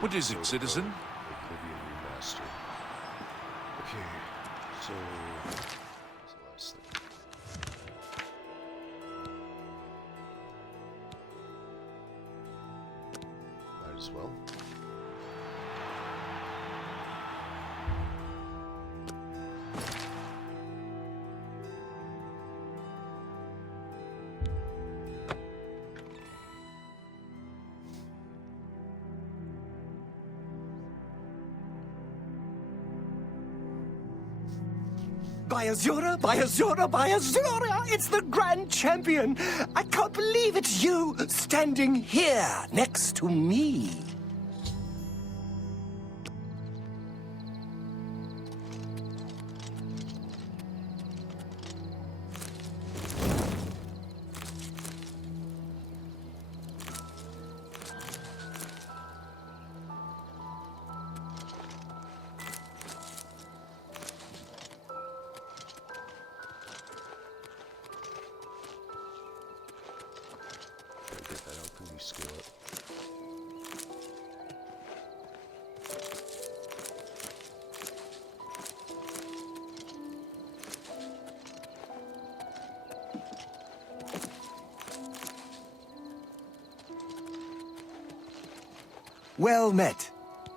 What is it, citizen? Oblivion Remastered. Okay, so what's the last thing? Might as well. By Azura, by Azura, by Azura! It's the Grand Champion! I can't believe it's you standing here next to me. Get that alchemy skill up. Well met.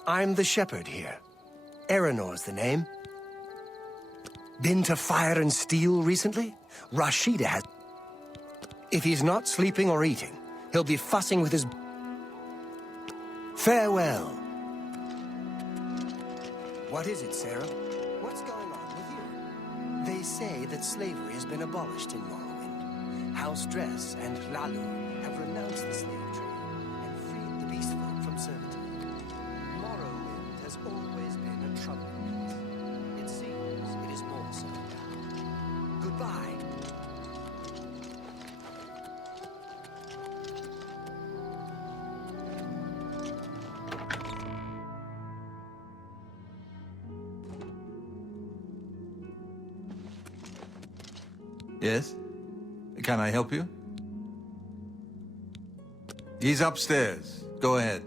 I'm the shepherd here. Eranor's the name. Been to Fire and Steel recently? Rashida has... If he's not sleeping or eating, he'll be fussing with his... Farewell. What is it, Sarah? What's going on with you? They say that slavery has been abolished in Morrowind. House Dress and Lalu have renounced the slave trade and freed the beast folk from servitude. Morrowind has always been a troubling place. It seems it is more so now. Goodbye. Yes? Can I help you? He's upstairs. Go ahead.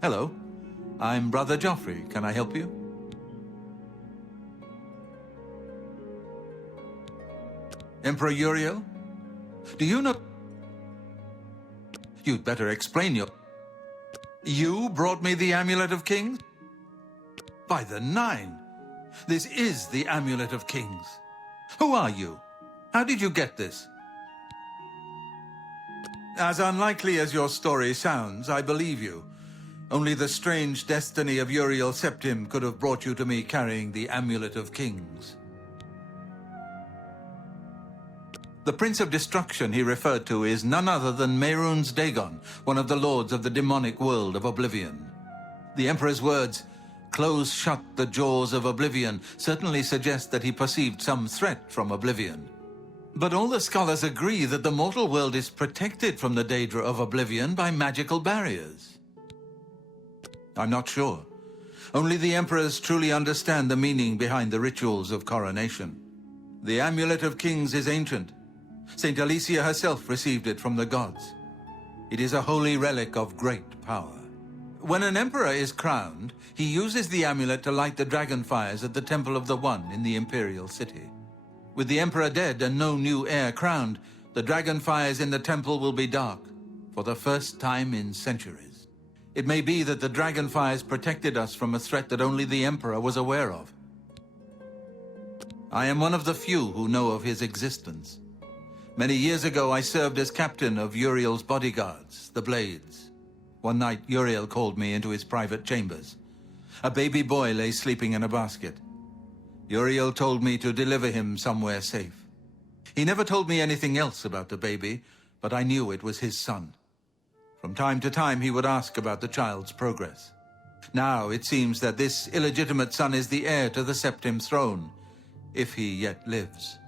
Hello. I'm Brother Joffrey. Can I help you? Emperor Uriel? Do you know... You'd better explain your... You brought me the Amulet of Kings? By the Nine! This is the Amulet of Kings. Who are you? How did you get this? As unlikely as your story sounds, I believe you. Only the strange destiny of Uriel Septim could have brought you to me carrying the Amulet of Kings. The Prince of Destruction he referred to is none other than Mehrunes Dagon, one of the lords of the demonic world of Oblivion. The Emperor's words, "Close shut the jaws of Oblivion," certainly suggest that he perceived some threat from Oblivion. But all the scholars agree that the mortal world is protected from the Daedra of Oblivion by magical barriers. I'm not sure. Only the Emperors truly understand the meaning behind the rituals of coronation. The Amulet of Kings is ancient. Saint Alicia herself received it from the gods. It is a holy relic of great power. When an emperor is crowned, he uses the amulet to light the dragon fires at the Temple of the One in the imperial city. With the emperor dead and no new heir crowned, the dragon fires in the temple will be dark, for the first time in centuries. It may be that the dragon fires protected us from a threat that only the emperor was aware of. I am one of the few who know of his existence. Many years ago, I served as captain of Uriel's bodyguards, the Blades. One night, Uriel called me into his private chambers. A baby boy lay sleeping in a basket. Uriel told me to deliver him somewhere safe. He never told me anything else about the baby, but I knew it was his son. From time to time, he would ask about the child's progress. Now, it seems that this illegitimate son is the heir to the Septim throne, if he yet lives.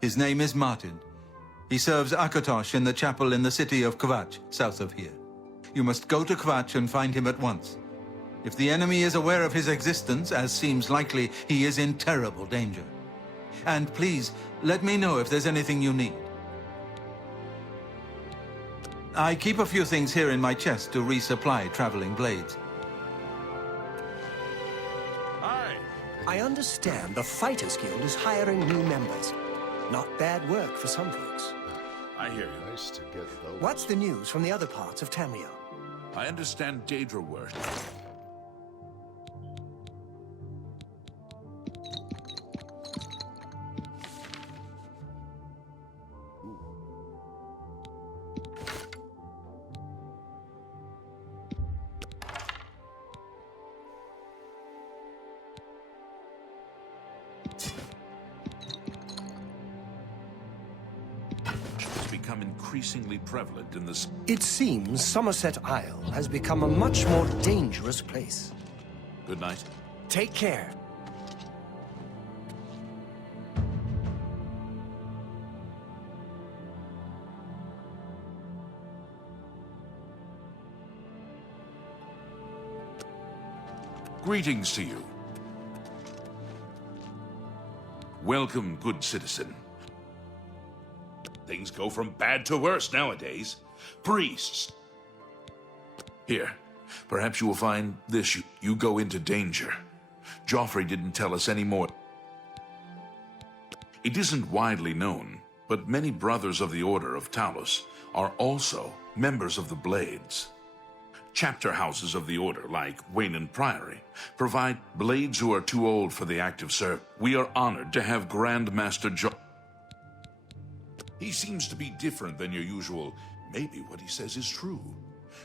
His name is Martin. He serves Akatosh in the chapel in the city of Kvatch, south of here. You must go to Kvatch and find him at once. If the enemy is aware of his existence, as seems likely, he is in terrible danger. And please, let me know if there's anything you need. I keep a few things here in my chest to resupply traveling blades. Aye. I understand the Fighters Guild is hiring new members. Not bad work for some folks. I hear you. Nice to get those. What's the news from the other parts of Tamriel? I understand Daedra worked. Become increasingly prevalent in this. It seems Somerset Isle has become a much more dangerous place. Good night. Take care. Greetings to you. Welcome, good citizen. Things go from bad to worse nowadays. Priests. Here, perhaps you will find this. You go into danger. Joffrey didn't tell us any more. It isn't widely known, but many brothers of the Order of Talos are also members of the Blades. Chapter houses of the Order, like Wayland Priory, provide blades who are too old for the active service. We are honored to have Grand Master He seems to be different than your usual. Maybe what he says is true.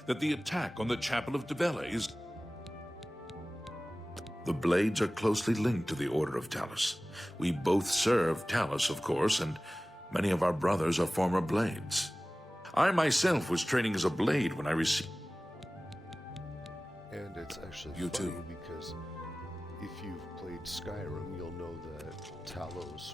That the attack on the Chapel of Debella is... The Blades are closely linked to the Order of Talos. We both serve Talos, of course, and many of our brothers are former Blades. I myself was training as a Blade when I received... And it's actually You funny too. because if you've played Skyrim, you'll know that Talos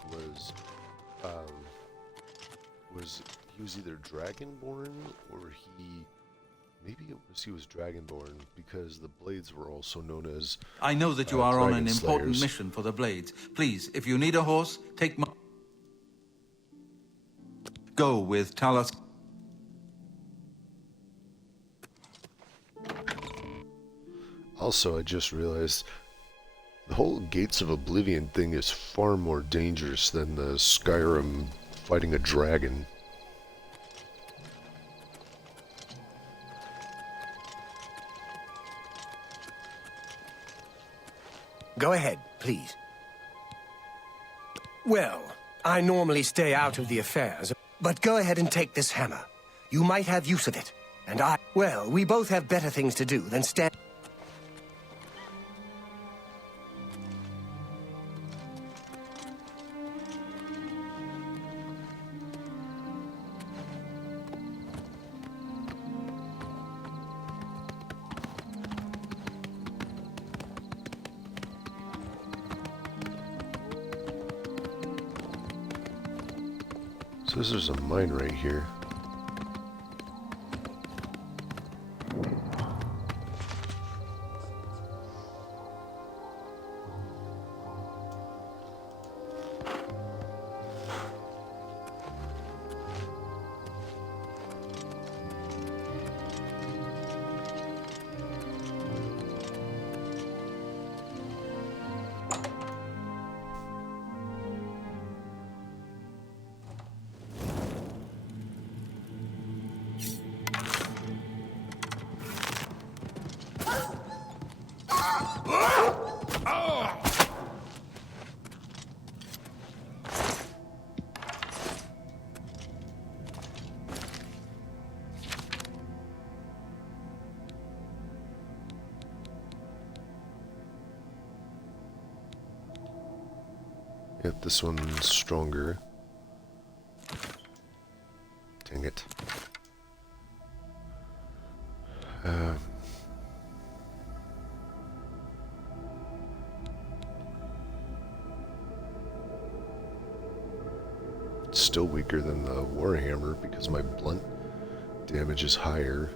he was either Dragonborn or he was Dragonborn because the Blades were also known as I know that you are on an Dragon important Slayers. mission for the Blades. Please, if you need a horse, take my... Go with Talos. Also, I just realized the whole Gates of Oblivion thing is far more dangerous than the Skyrim fighting a dragon. Go ahead, please. Well, I normally stay out of the affairs, but go ahead and take this hammer. You might have use of it. And well, we both have better things to do than stand... So this is a mine right here. Yep, this one's stronger. Dang it. It's still weaker than the Warhammer because my blunt damage is higher.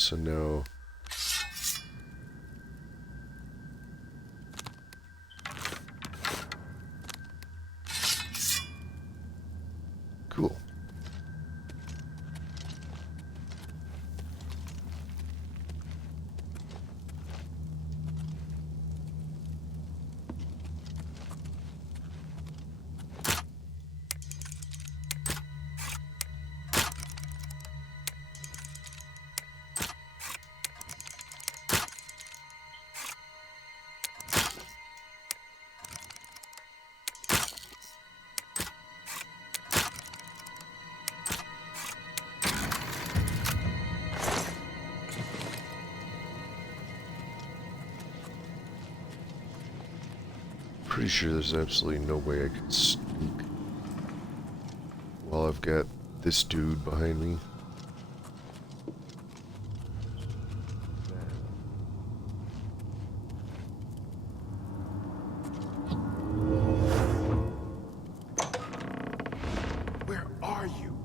so now... Cool. Pretty sure there's absolutely no way I can sneak while I've got this dude behind me. Where are you?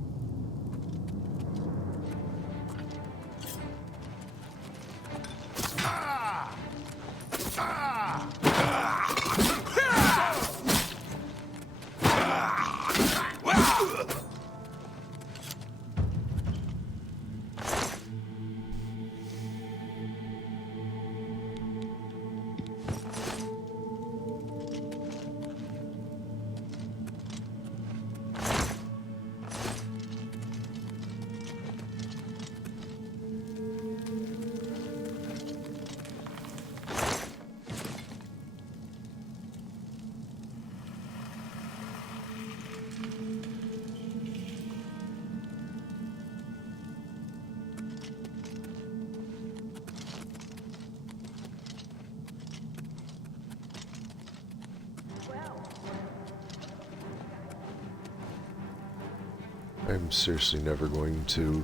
I'm seriously never going to...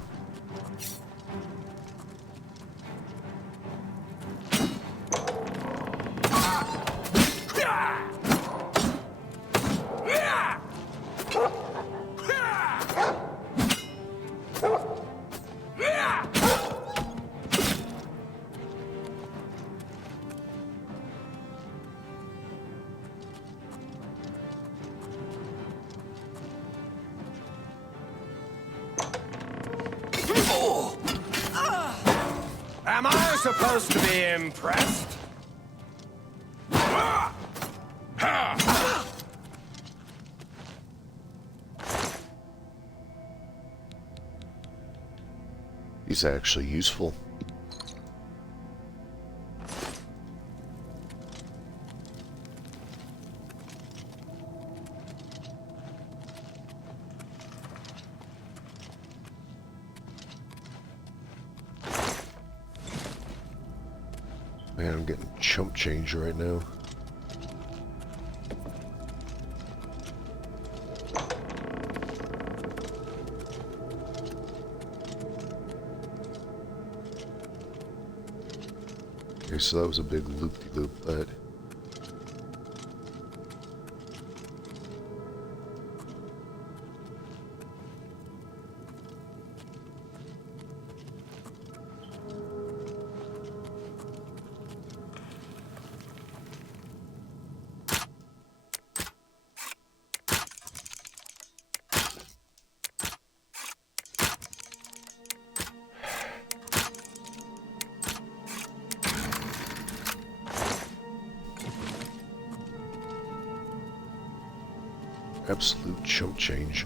Am I supposed to be impressed? He's actually useful. Man, I'm getting chump change right now. Okay, so that was a big loop-de-loop, but... absolute chump change.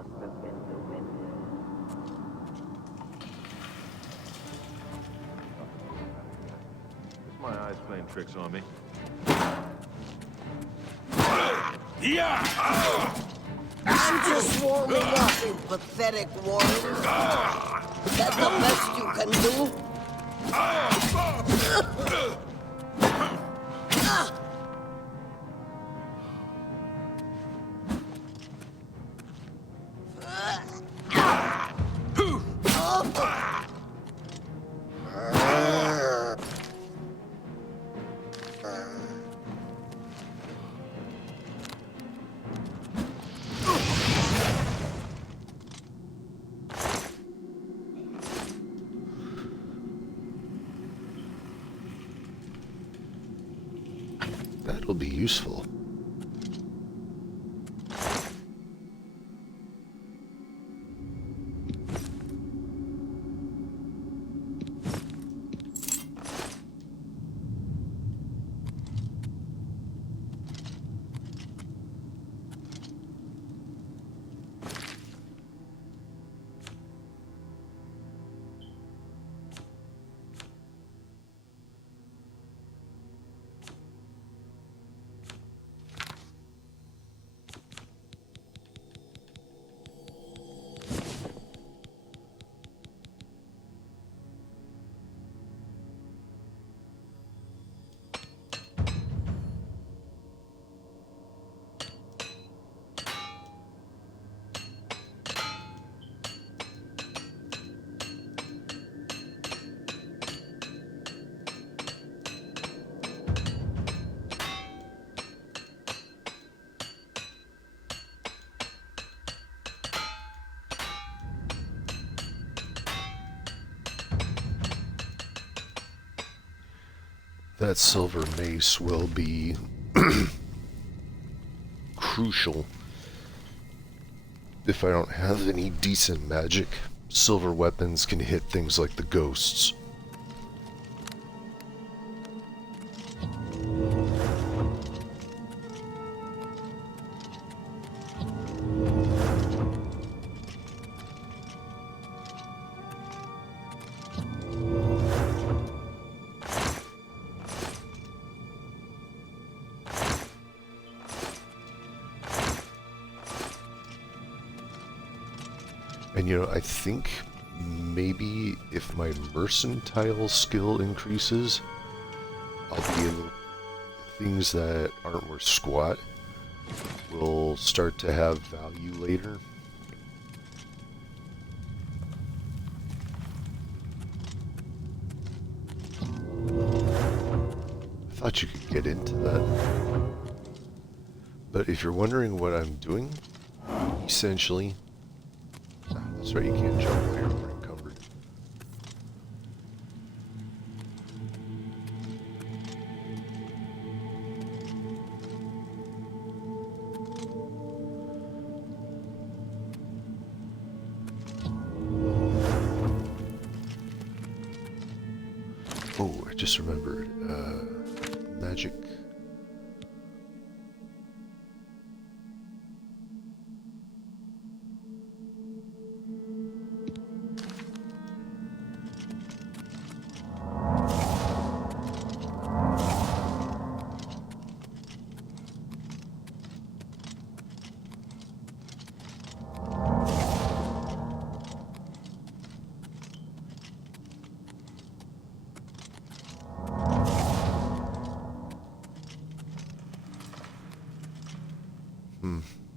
It's my eyes playing tricks on me. I'm just warming up, you pathetic warrior. Is that the best you can do? That'll be useful. That silver mace will be crucial if I don't have any decent magic. Silver weapons can hit things like the ghosts. And you know, I think maybe if my mercantile skill increases, I'll be able, things that aren't worth squat will start to have value later. I thought you could get into that. But if you're wondering what I'm doing, essentially, that's right, you can't jump while you're encumbered. Oh, I just remembered. Magic.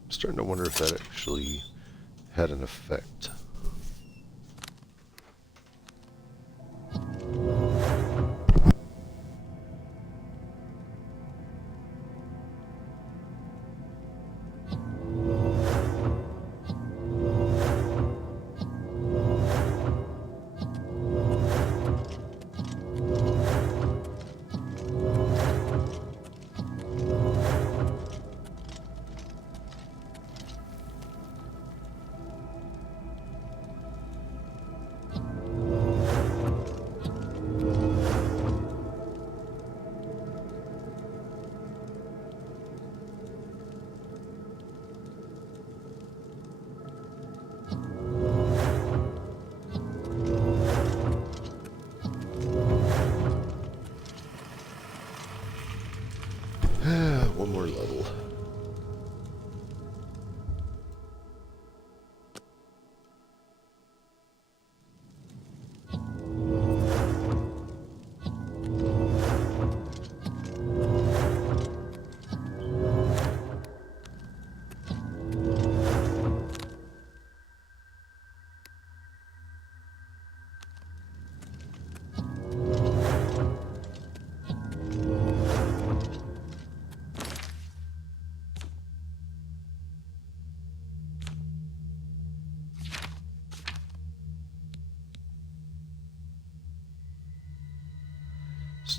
Starting to wonder if that actually had an effect.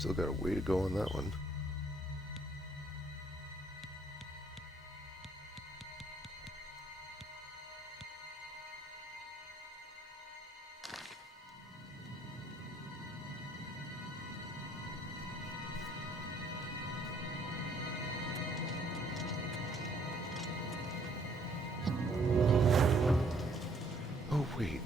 Still got a way to go on that one. Oh wait,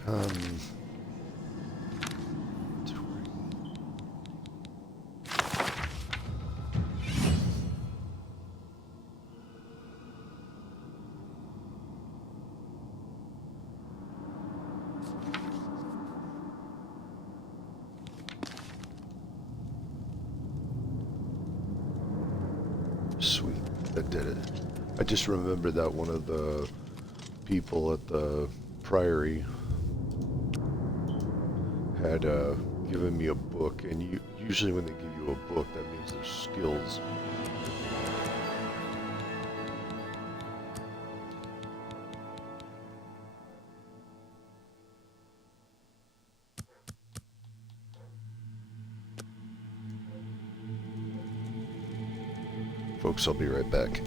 sweet, that did it. I just remembered that one of the people at the Priory had given me a book, and usually when they give you a book, that means there's skills. Folks, I'll be right back.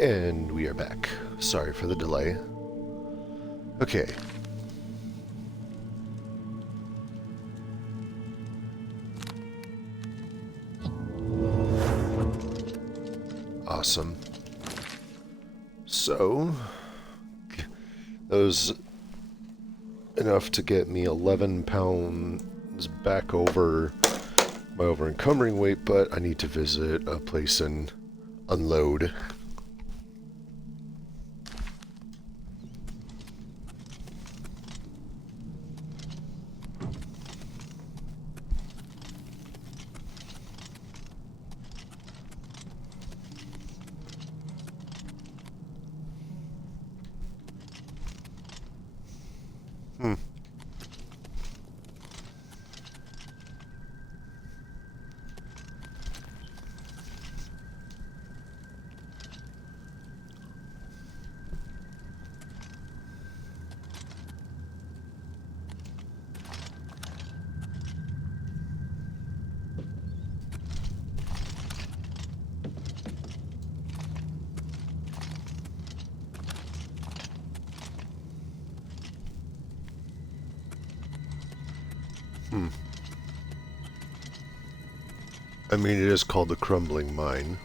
And we are back. Sorry for the delay. Okay. Awesome. So, that was enough to get me 11 pounds back over my over-encumbering weight, but I need to visit a place and unload. I mean, it is called the Crumbling Mine.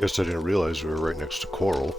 Guess I didn't realize we were right next to Coral.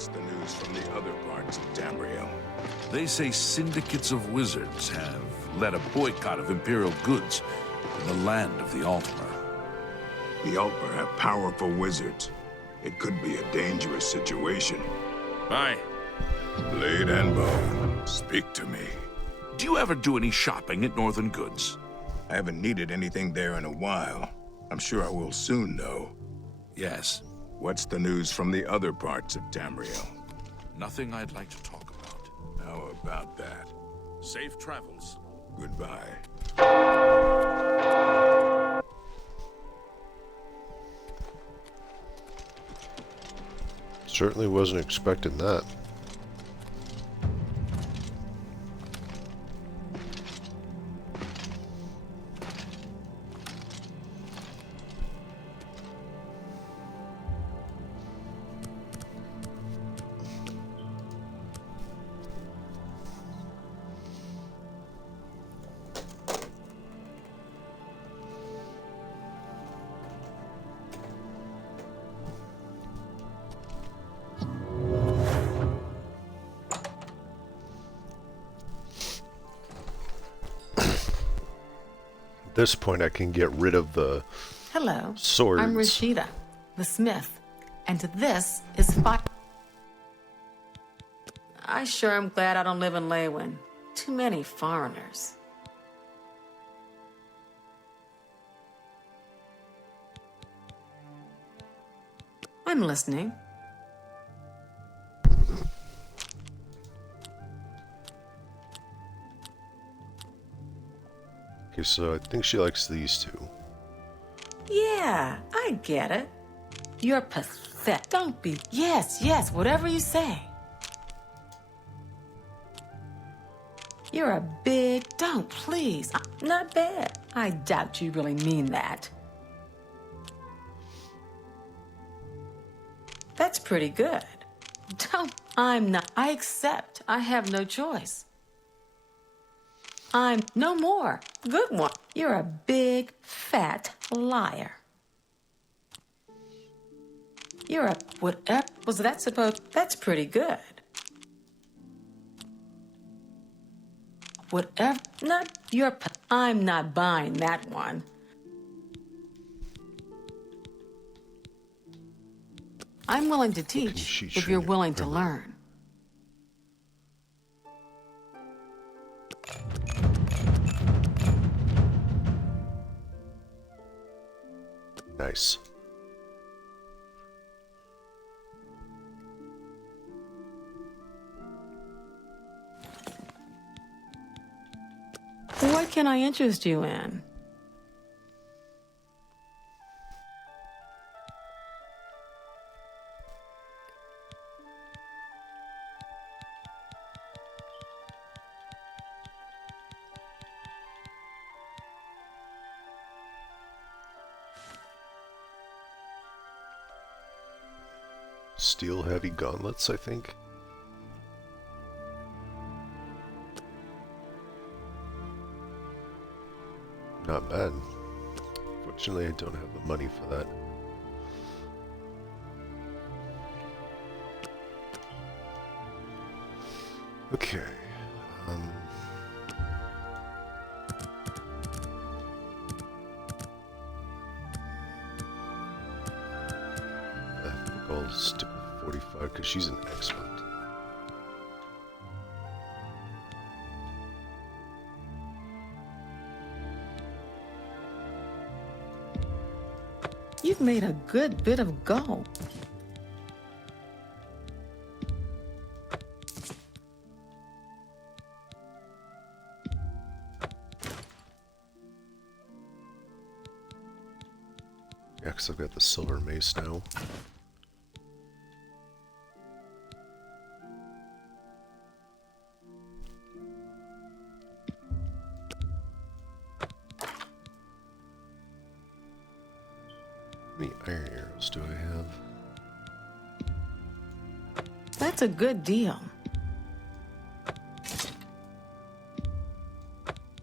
What's the news from the other parts of Tamriel? They say syndicates of wizards have led a boycott of Imperial goods in the land of the Altmer. The Altmer have powerful wizards. It could be a dangerous situation. Aye. Blade and bow, speak to me. Do you ever do any shopping at Northern Goods? I haven't needed anything there in a while. I'm sure I will soon, though. Yes. What's the news from the other parts of Tamriel? Nothing I'd like to talk about. How about that? Safe travels. Goodbye. Certainly wasn't expecting that. At this point, I can get rid of the Hello. swords. I'm Rashida, the smith, and this is fire. I sure am glad I don't live in Leywin. Too many foreigners. I'm listening. Okay, so I think she likes these two. Yeah, I get it. You're pathetic. Don't be. Yes, yes, whatever you say. You're a big. Don't, please. Not bad. I doubt you really mean that. That's pretty good. Don't. I'm not. I accept. I have no choice. I'm no more. Good one. You're a big, fat liar. You're a whatever. Was that supposed? That's pretty good. Whatever. Not you're. I'm not buying that one. I'm willing to teach if you're willing to learn. Nice. What can I interest you in? Steel heavy gauntlets, I think. Not bad. Fortunately, I don't have the money for that. Okay. I think I'll stick with 45 because she's an expert. You've made a good bit of gold. Yeah, because I've got the silver mace now. How many iron arrows do I have? That's a good deal.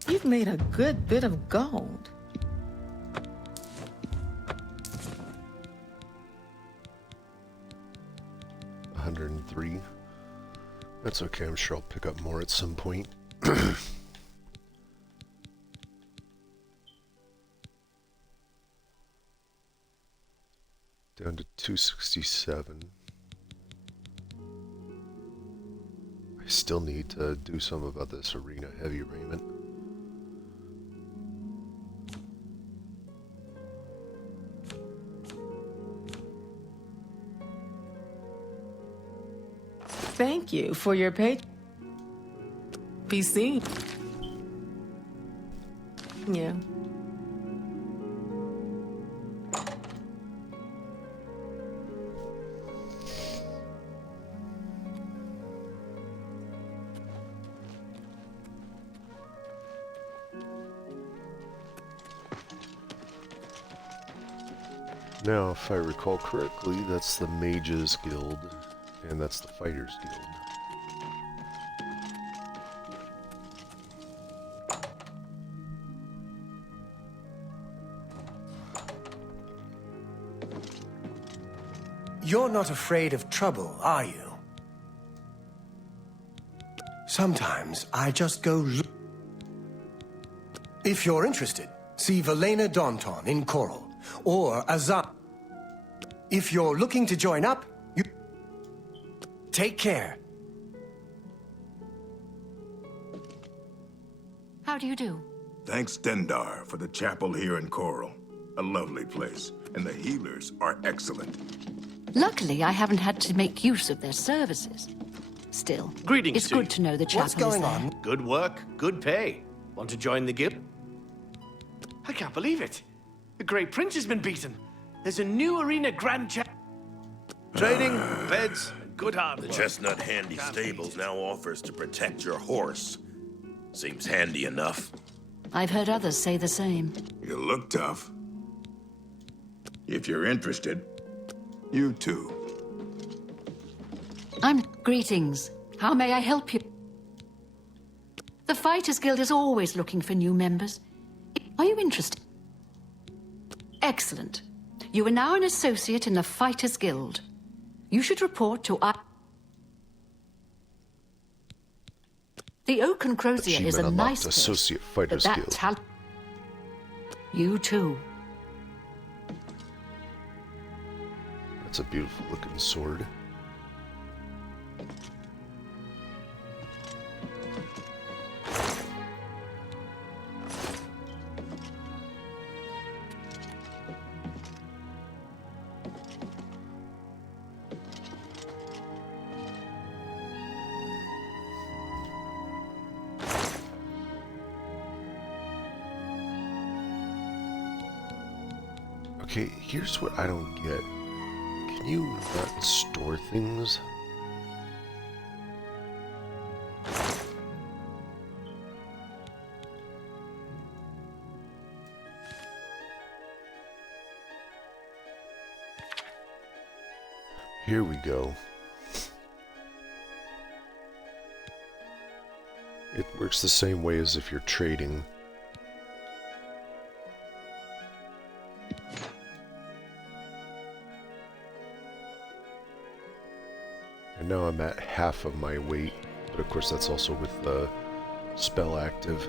You've made a good bit of gold. $103. That's okay, I'm sure I'll pick up more at some point. Down to 267. I still need to do some about this arena heavy raiment. Thank you for your PC. Yeah. Now, if I recall correctly, that's the Mages Guild, and that's the Fighters Guild. You're not afraid of trouble, are you? Sometimes I just go... If you're interested, see Velena Daunton in Coral, or Azar. If you're looking to join up, you... Take care. How do you do? Thanks, Dendar, for the chapel here in Coral. A lovely place, and the healers are excellent. Luckily, I haven't had to make use of their services. Still, Greetings it's to good you. to know the chapel What's going is there. on? Good work, good pay. Want to join the guild? I can't believe it. The Grey Prince has been beaten. There's a new arena grand champ. Training, beds, and good hard work. The Chestnut Handy Stables now offers to protect your horse. Seems handy enough. I've heard others say the same. You look tough. If you're interested, you too. Greetings. How may I help you? The Fighters Guild is always looking for new members. Are you interested? Excellent. You are now an associate in the Fighters Guild. You should report to The Oaken Crozier is a Achievement nice unlocked, place, Associate Fighters but Guild. that You too. That's a beautiful looking sword. Okay, here's what I don't get. Can you not store things? Here we go. It works the same way as if you're trading. And now I'm at half of my weight, but of course that's also with the spell active.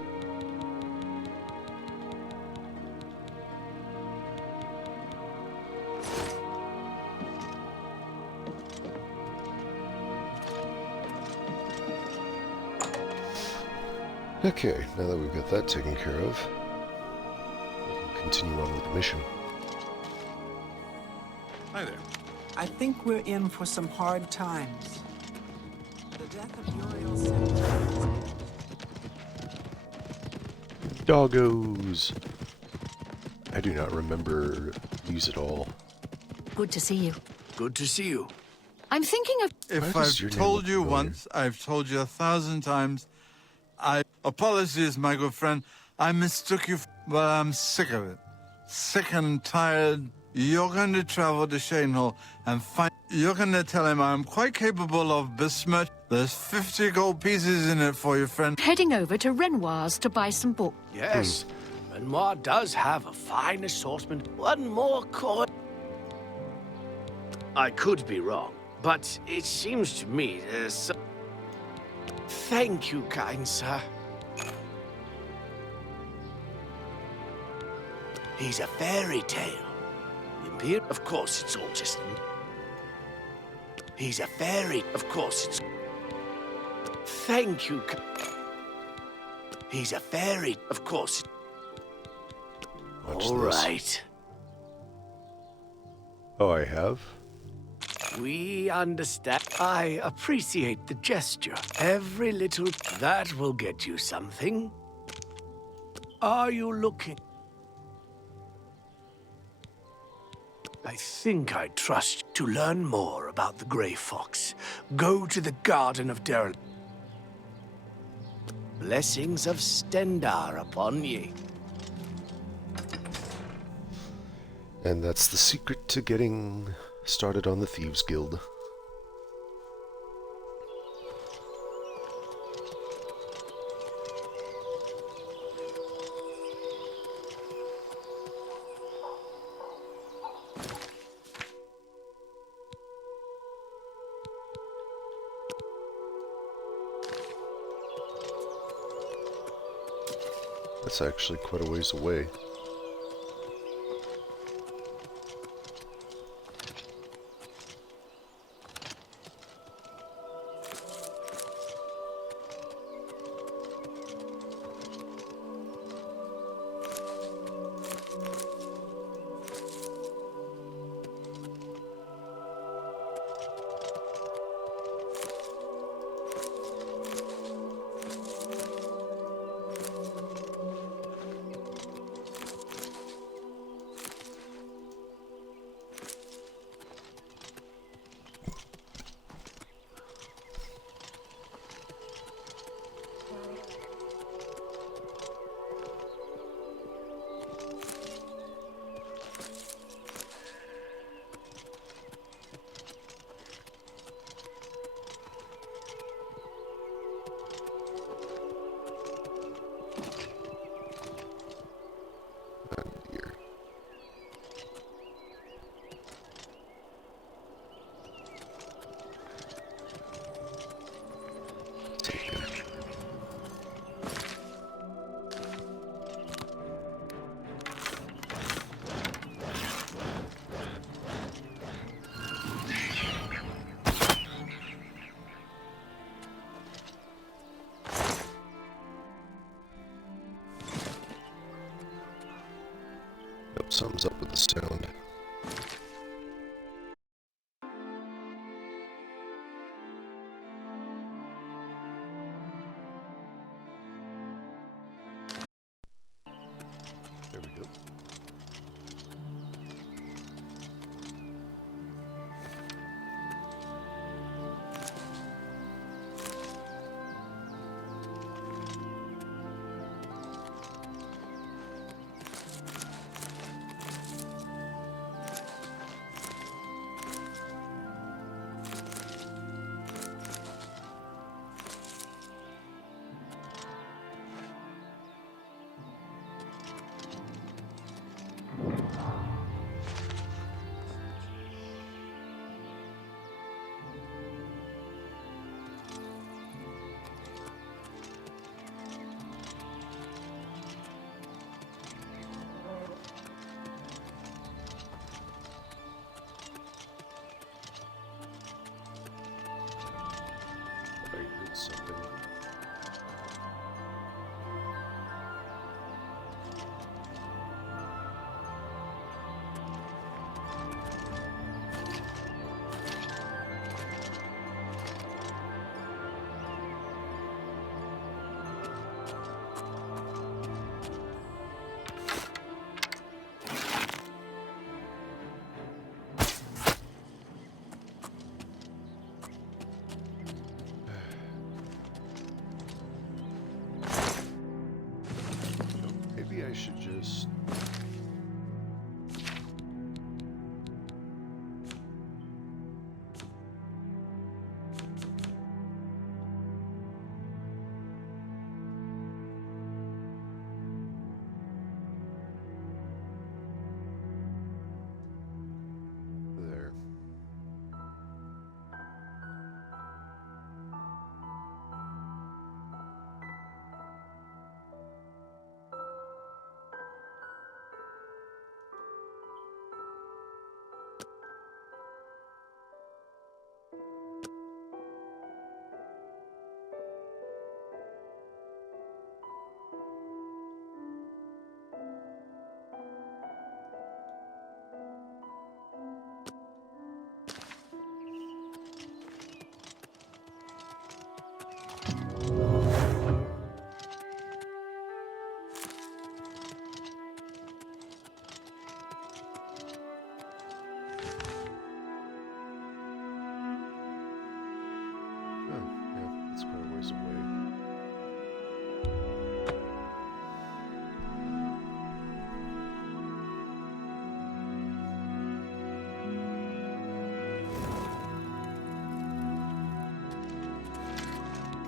Okay, now that we've got that taken care of, we can continue on with the mission. Hi there. I think we're in for some hard times. The death of Uriel Sin- Doggos! I do not remember these at all. Good to see you. Good to see you. I'm thinking of... If Why does your I've name told look you familiar? once, I've told you 1,000 times. Apologies, my good friend. I mistook you, but I'm sick of it. Sick and tired. You're going to travel to Shanehill and find... You're going to tell him I'm quite capable of besmirch. There's 50 gold pieces in it for you, friend. Heading over to Renoir's to buy some books. Yes, Renoir does have a fine assortment. One more coin. I could be wrong, but it seems to me there's some... Thank you, kind sir. He's a fairy tale. Of course, it's all just... He's a fairy. Of course, it's... Thank you. He's a fairy. Of course. Watch All this. right. Oh, I have? We understand. I appreciate the gesture. Every little... That will get you something. Are you looking? I think I trust you. To learn more about the Grey Fox, go to the Garden of Derel. Blessings of Stendar upon ye. And that's the secret to getting started on the Thieves Guild. That's actually quite a ways away. Something's up with the sound. There we go. I heard something. Maybe I should just... There. Oh, yeah, that's quite a ways away.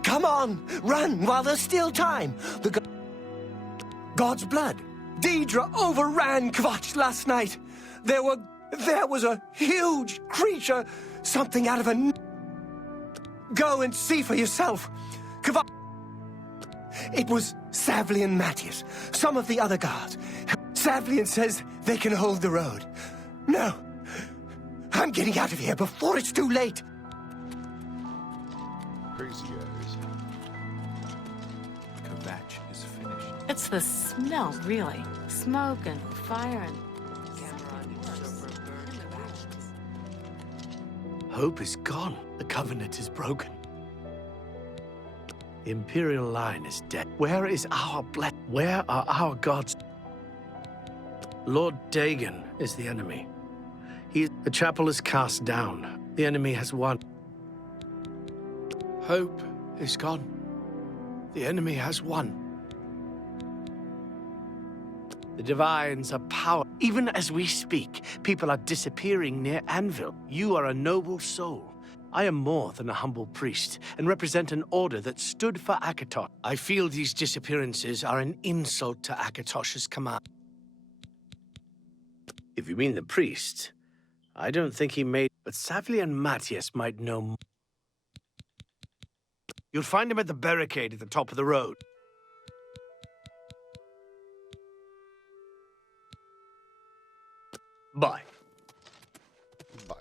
Come on! Run while there's still time! God's blood! Deidre overran Kvatch last night! There was a huge creature! Something out of a... Go and see for yourself! Kvatch... It was Savli and Matthias, some of the other guards. Savlian says they can hold the road. No! I'm getting out of here before it's too late! Crazy guys. Kvatch is finished. It's the smell, really. Smoke and fire and... Hope is gone. The Covenant is broken. The Imperial line is dead. Where is our blessing? Where are our gods? Lord Dagon is the enemy. The chapel is cast down. The enemy has won. Hope is gone. The enemy has won. The Divines are power. Even as we speak, people are disappearing near Anvil. You are a noble soul. I am more than a humble priest and represent an order that stood for Akatosh. I feel these disappearances are an insult to Akatosh's command. If you mean the priest, I don't think he made... But Savli and Matthias might know more. You'll find him at the barricade at the top of the road. Bye. Bye.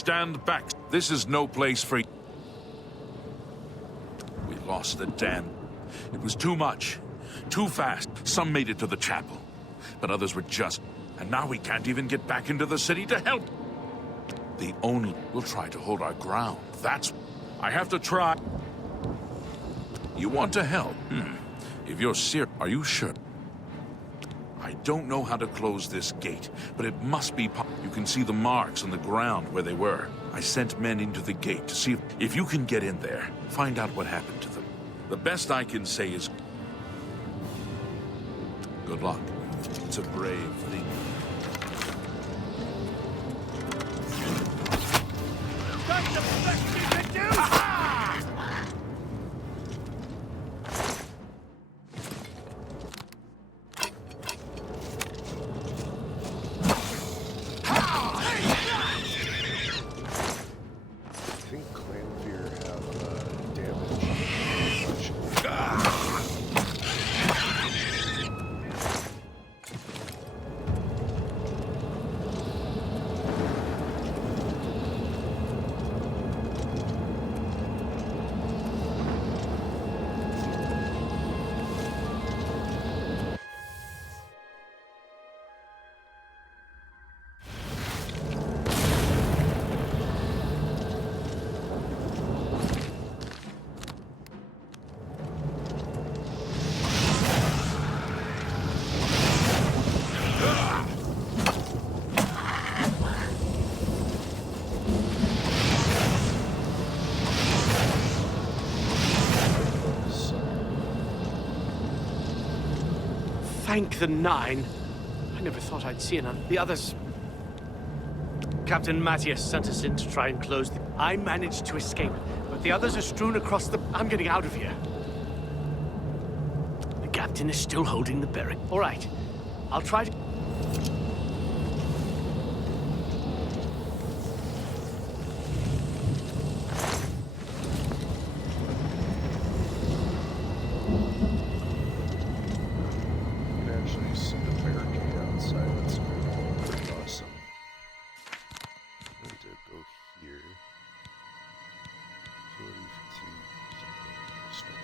Stand back. This is no place for... We lost the dam. It was too much. Too fast. Some made it to the chapel, but others were just... And now we can't even get back into the city to help. The only... We'll try to hold our ground. That's... I have to try. You want to help? If you're serious... Are you sure? I don't know how to close this gate, but it must be... You can see the marks on the ground where they were. I sent men into the gate to see if you can get in there. Find out what happened to them. The best I can say is... Good luck. It's a brave thing. That's the best you can do! I think Clanfear have damage. Thank the Nine. I never thought I'd see another. The others... Captain Matthias sent us in to try and close the... I managed to escape, but the others are strewn across the... I'm getting out of here. The captain is still holding the berry. All right. I'll try to... You can actually see the barricade outside. That's pretty awesome. I need to go here. Utility fatigue.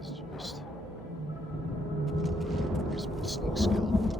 is just... Use my sneak skill.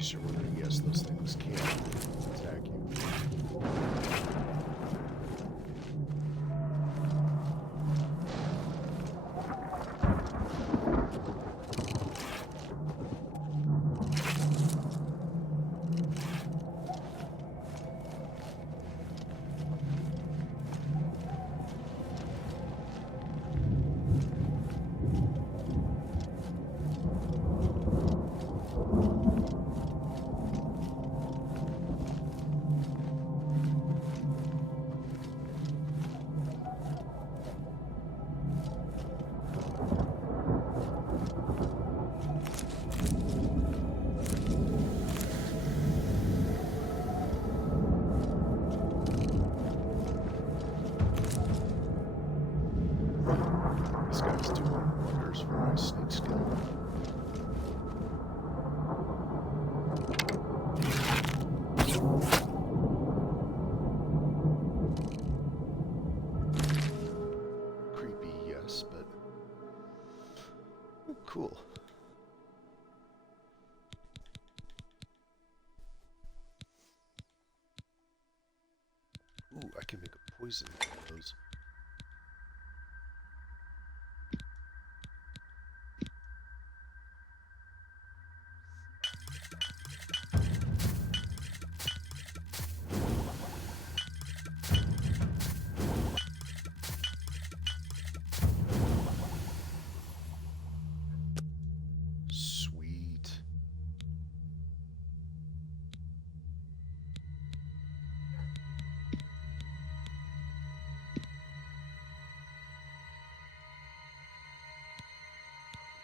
You're wondering, yes, those things can attack you. This guy's doing wonders for my sneak skill. Creepy, yes, but cool. Ooh, I can make a poison out of those.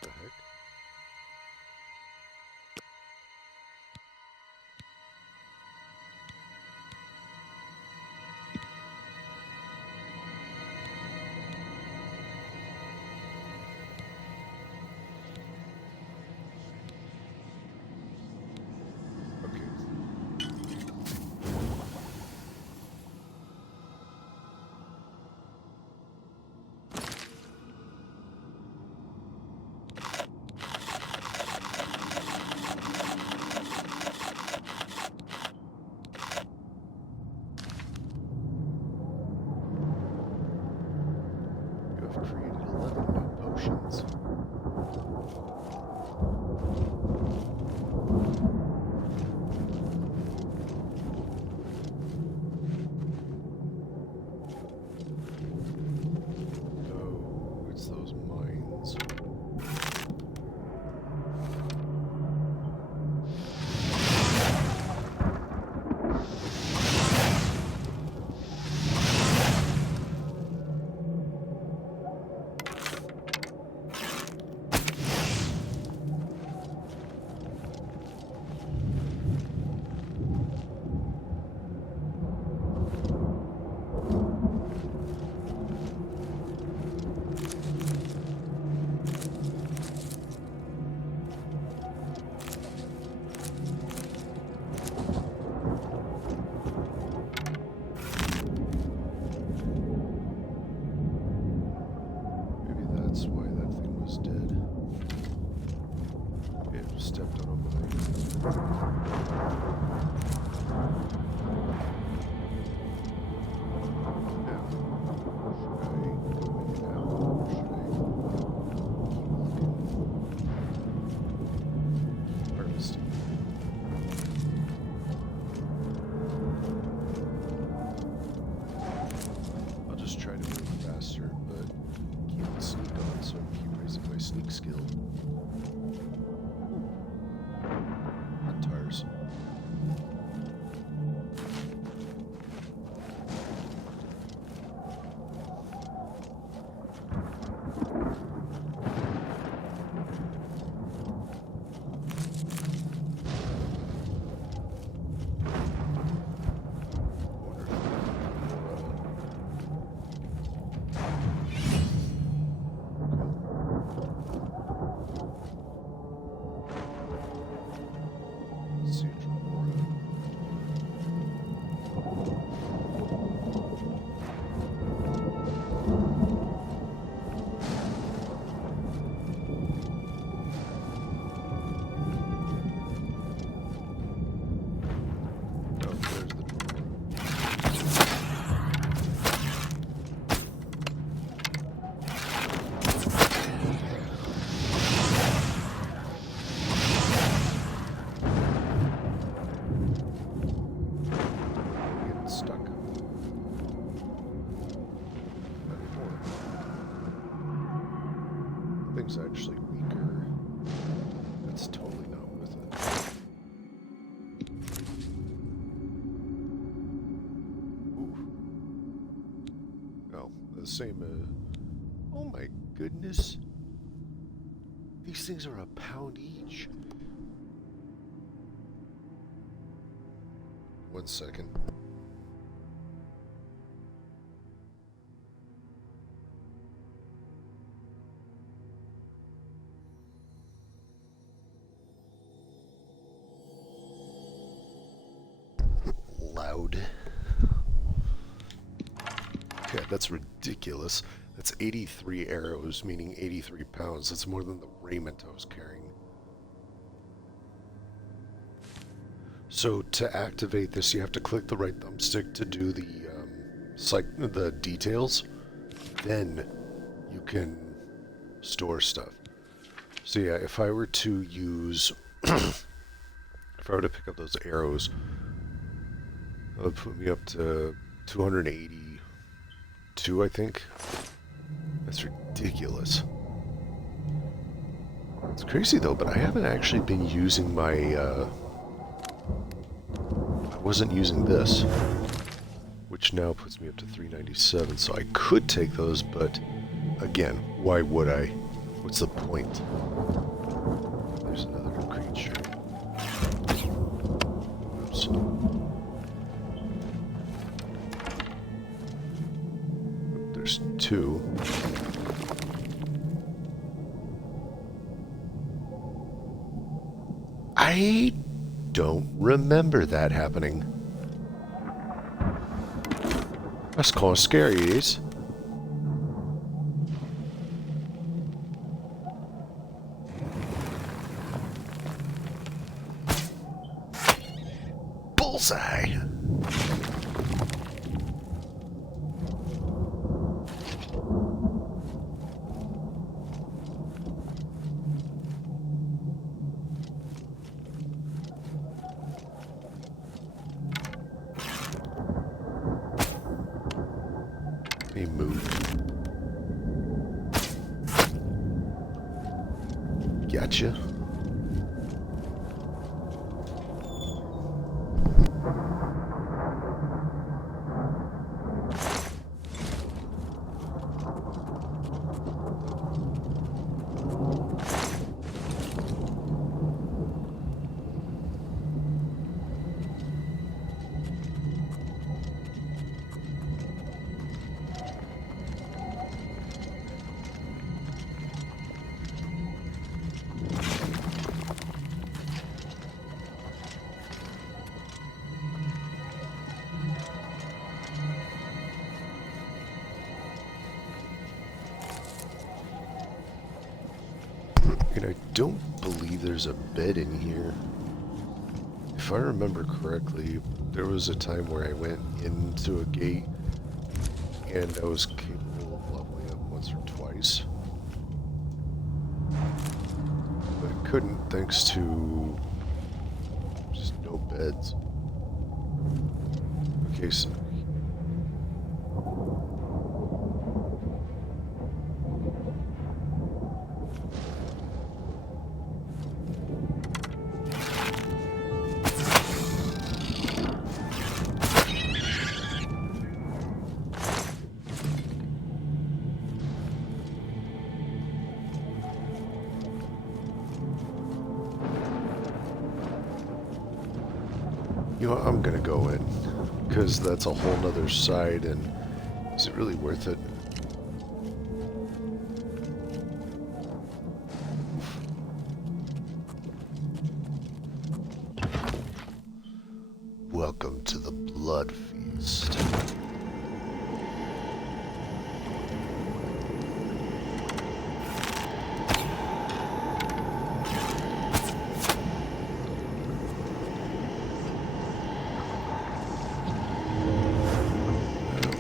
The heck? sneak skill. Hot tires. Thing's actually weaker. That's totally not worth it. Ooh. Oh, the same, oh my goodness. These things are £1 each. 1 second. Loud. Yeah, that's ridiculous. That's 83 arrows, meaning 83 pounds. That's more than the raiment I was carrying. So to activate this, you have to click the right thumbstick to do the details. Then you can store stuff. So yeah, if I were to use, if I were to pick up those arrows, that would put me up to 282, I think. That's ridiculous. It's crazy though, but I haven't actually been using my, I wasn't using this, which now puts me up to 397, so I could take those, but again, why would I? What's the point? There's another creature. Oops. There's 2. I don't remember that happening. That's kind of scary, it is. Bullseye! He moved. Gotcha. And I don't believe there's a bed in here. If I remember correctly, there was a time where I went into a gate and I was capable of leveling up once or twice. But I couldn't thanks to just no beds. Okay, so You know what, I'm gonna go in, because that's a whole nother side, and is it really worth it? Welcome to the Blood Feast.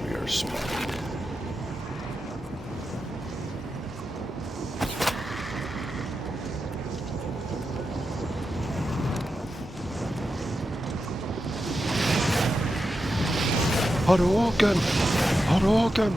We are spotted. Hadouken! Hadouken!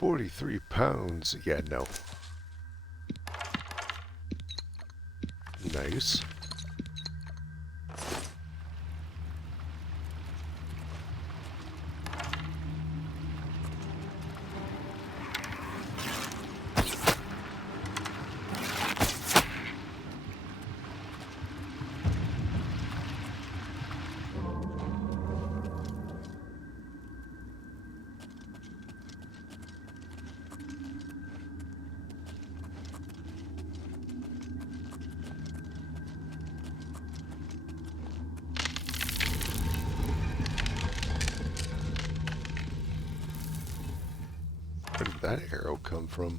£43. Yeah, no. Nice. Where did that arrow come from?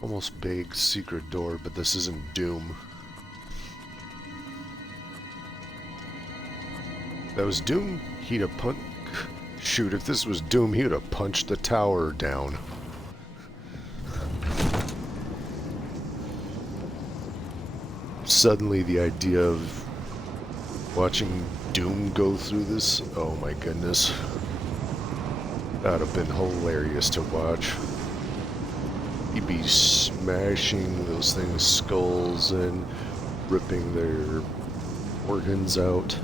Almost big secret door, but this isn't Doom. If that was Doom, he'd have shoot, if this was Doom, he would have punched the tower down. Suddenly the idea of watching Doom go through this, oh my goodness. That would have been hilarious to watch. He'd be smashing those things' skulls and ripping their organs out.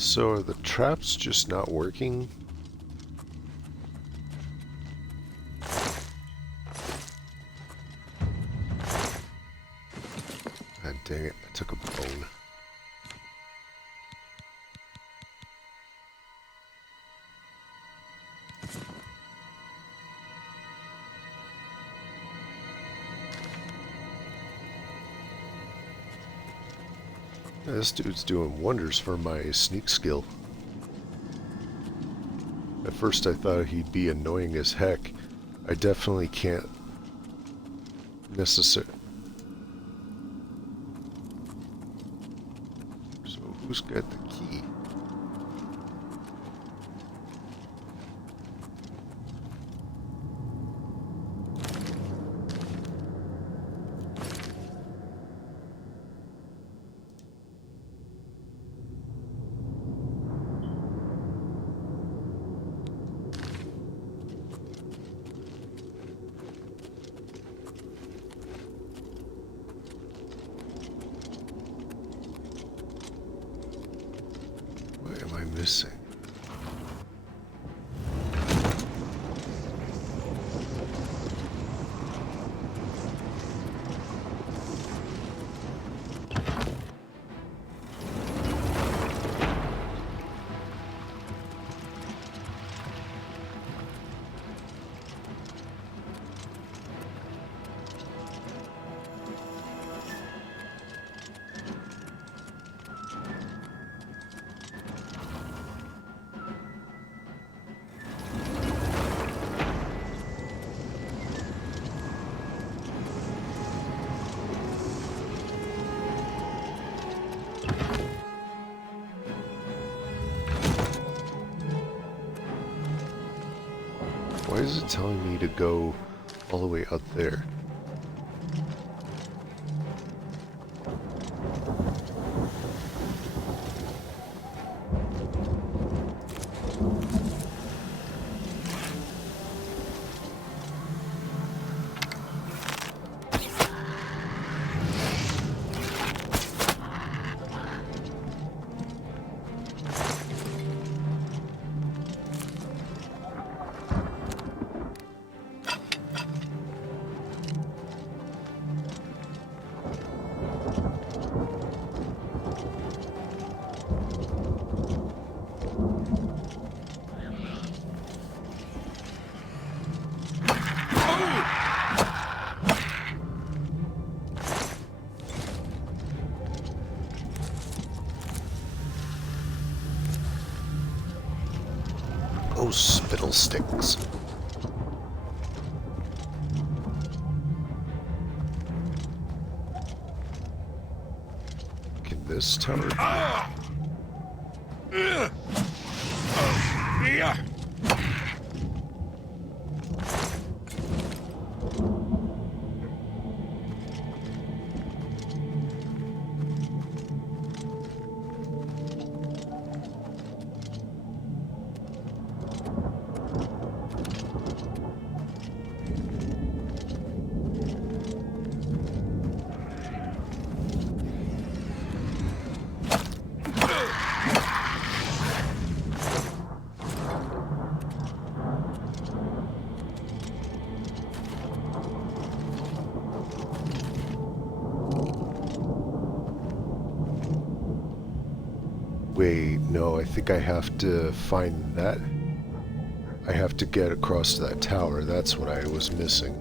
So are the traps just not working? God dang it, I took a bone. This dude's doing wonders for my sneak skill. At first I thought he'd be annoying as heck. I definitely can't necessarily... So who's got the key? What am I missing? Why is it telling me to go all the way out there? Oh, fiddlesticks. Can this tower... Wait, no, I think I have to find that. I have to get across to that tower. That's what I was missing.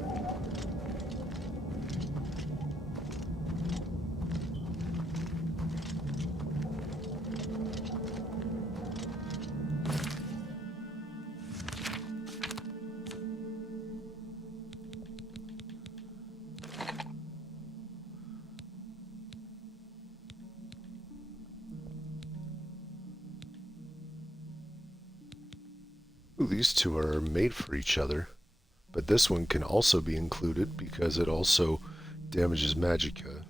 Ooh, these two are made for each other, but this one can also be included because it also damages magicka.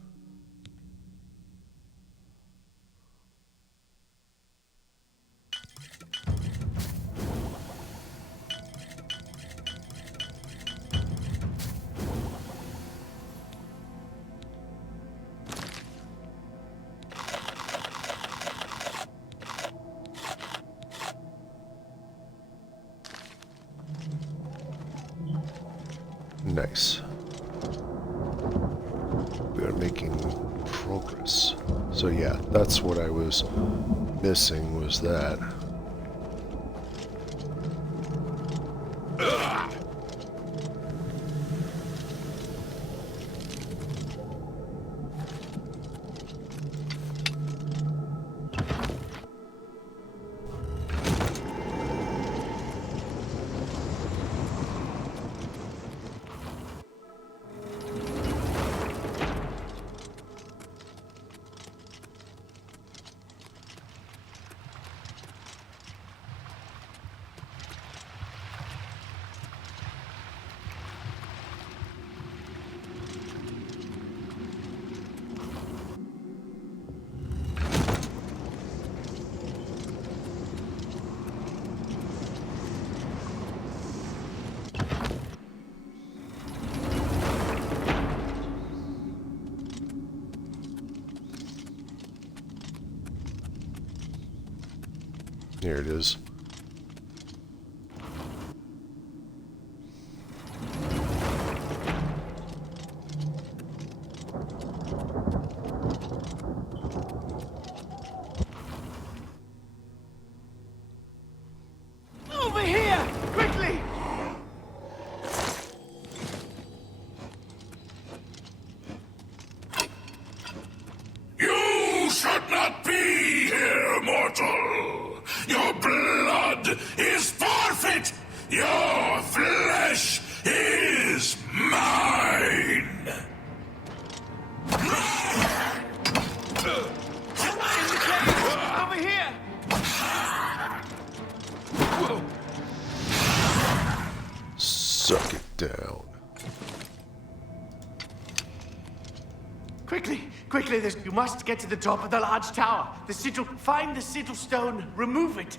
Nice. We are making progress. So yeah, that's what I was missing, was that. Here it is. Over here! Quickly! You should not be here, mortal. Your blood is forfeit. Your flesh is mine. Over here! Suck it down. Quickly! Quickly! You must get to the top of the large tower. The sigil. Find the sigil stone. Remove it.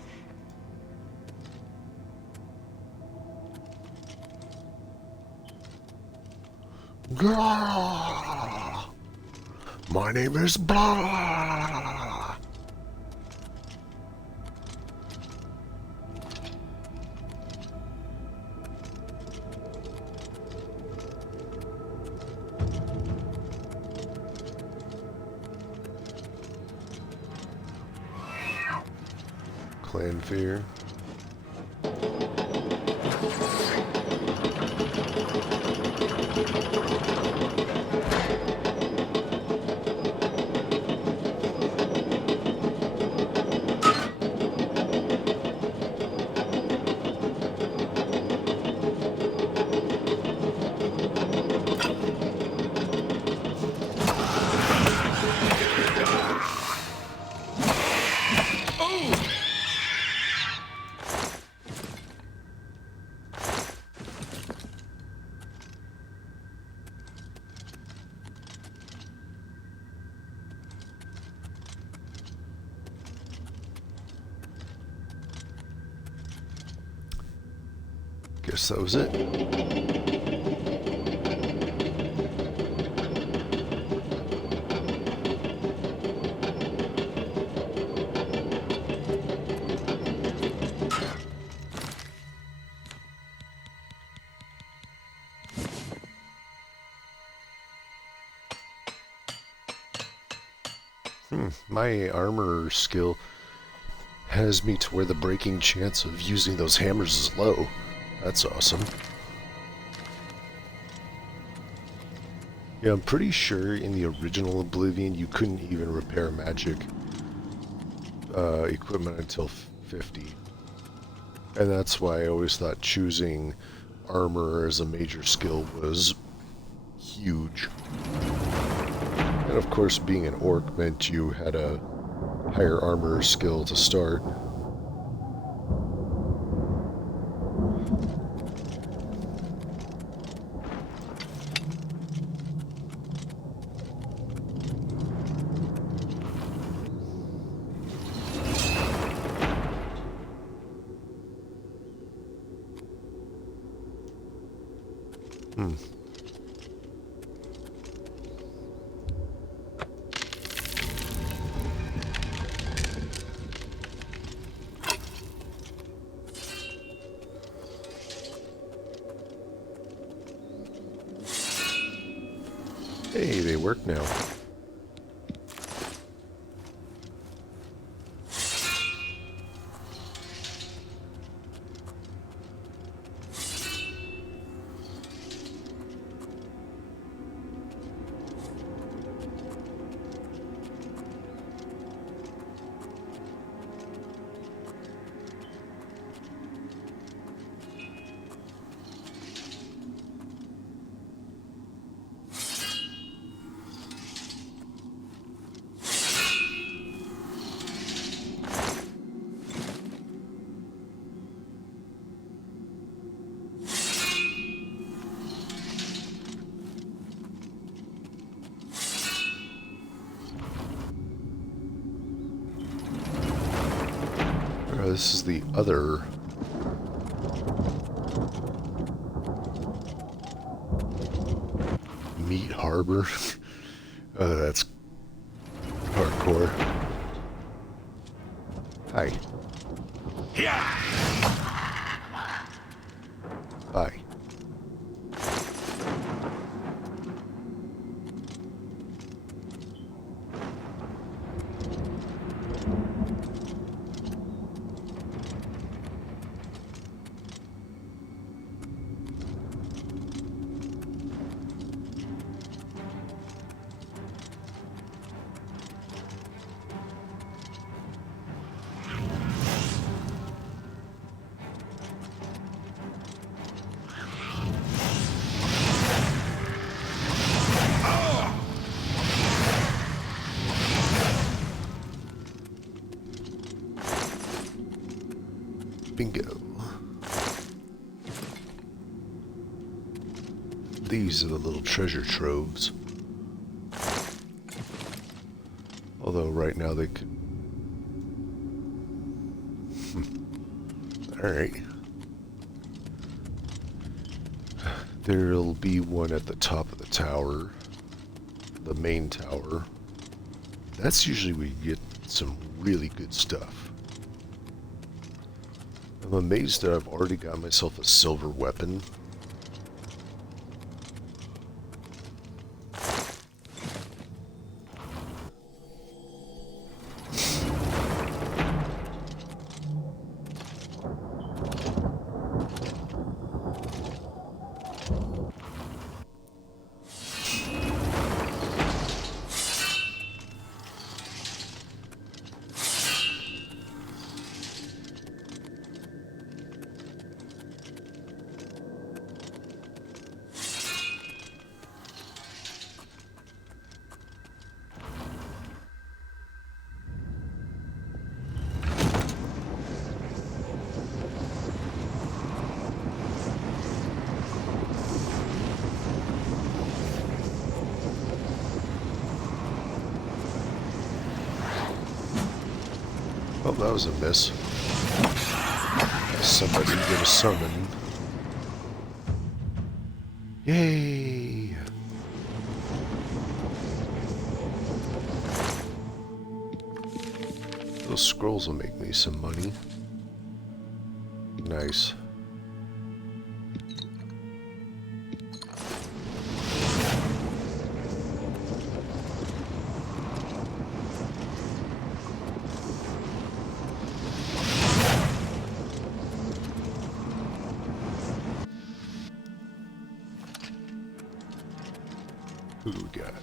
Blah. My name is Blah. Clan fear. Guess that was it. My armor skill has me to where the breaking chance of using those hammers is low. That's awesome. Yeah, I'm pretty sure in the original Oblivion you couldn't even repair magic equipment until 50. And that's why I always thought choosing armor as a major skill was huge. And of course, being an orc meant you had a higher armor skill to start. Hey, they work now. This is the other Meat Harbor. That's hardcore. Hi. Bye. Bingo. These are the little treasure troves. Although right now they could... Alright. There'll be one at the top of the tower. The main tower. That's usually where you get some really good stuff. I'm amazed that I've already got myself a silver weapon. Oh, that was a miss. Somebody did a summon. Yay! Those scrolls will make me some money. Nice. Who do we got?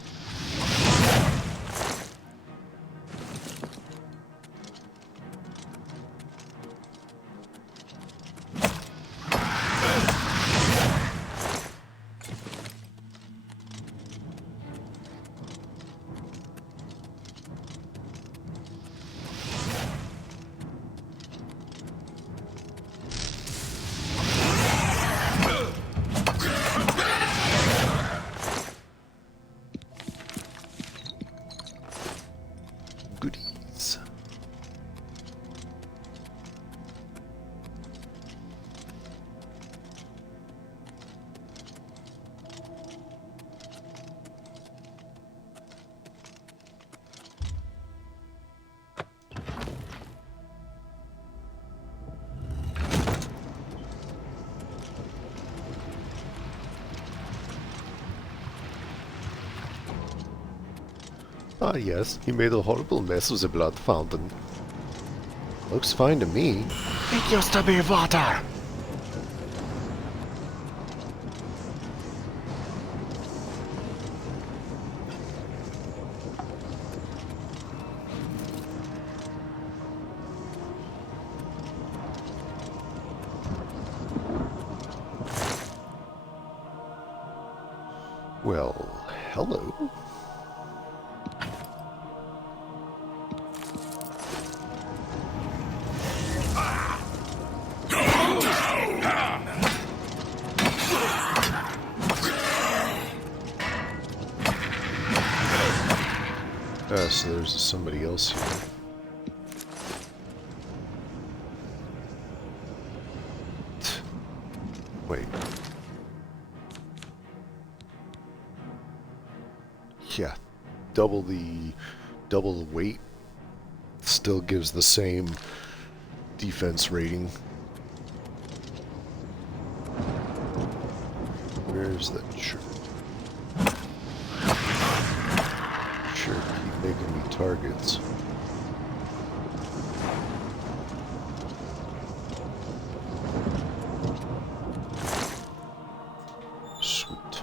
Goodies. Ah yes, he made a horrible mess with the blood fountain. Looks fine to me. It used to be water! Well, hello. So there's somebody else here. Wait. Yeah, double the weight still gives the same defense rating. Where's that shirt? Sure, keep making me targets. Sweet.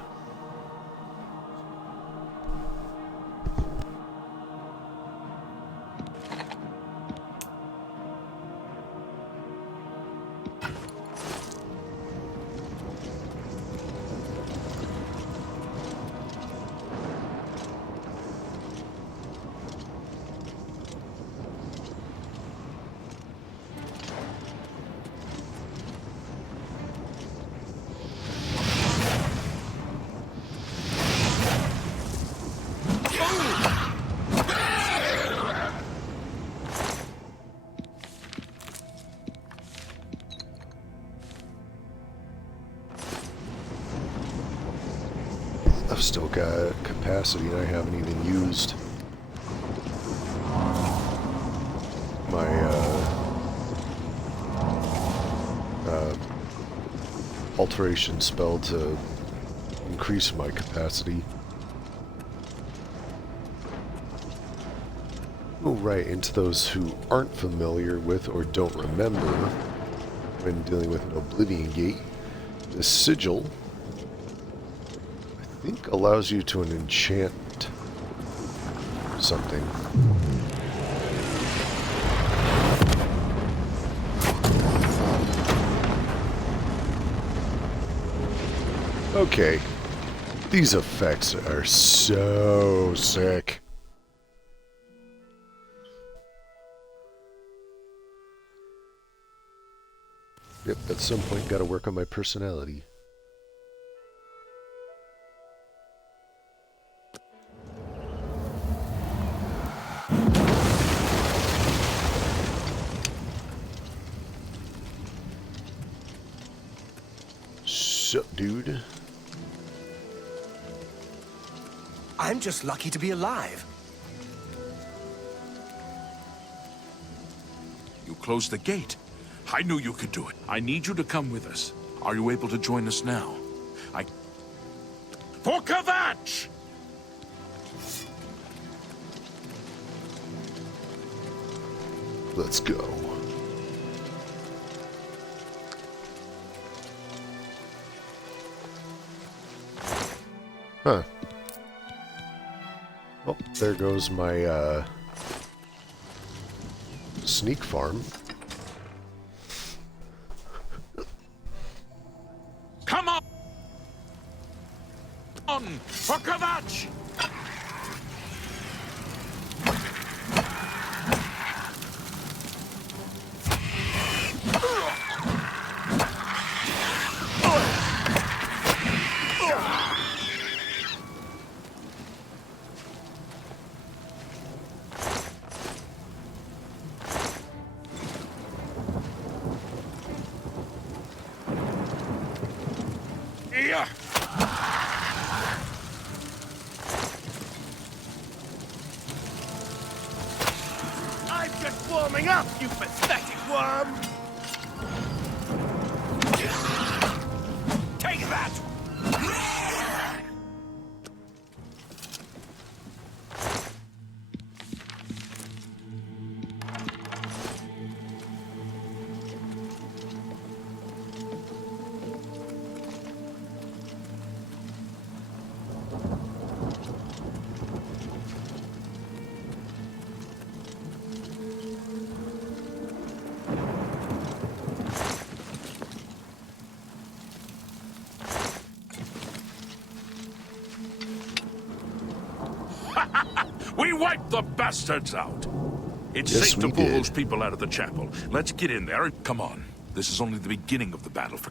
I've still got capacity and I haven't even used my alteration spell to increase my capacity. Go right into those who aren't familiar with or don't remember when dealing with an Oblivion Gate. The sigil, I think, allows you to enchant something. Okay, these effects are so sick. Yep, at some point gotta work on my personality. Sup, dude? I'm just lucky to be alive. You closed the gate. I knew you could do it. I need you to come with us. Are you able to join us now? For Kvatch! Let's go. Huh. Oh, there goes my, sneak farm. Come on! For Kvatch! Yeah. I'm just warming up, you pathetic worm! Take that! We wiped the bastards out. It's Yes, safe to we pull did. those people out of the chapel. Let's get in there. Come on. This is only the beginning of the battle for...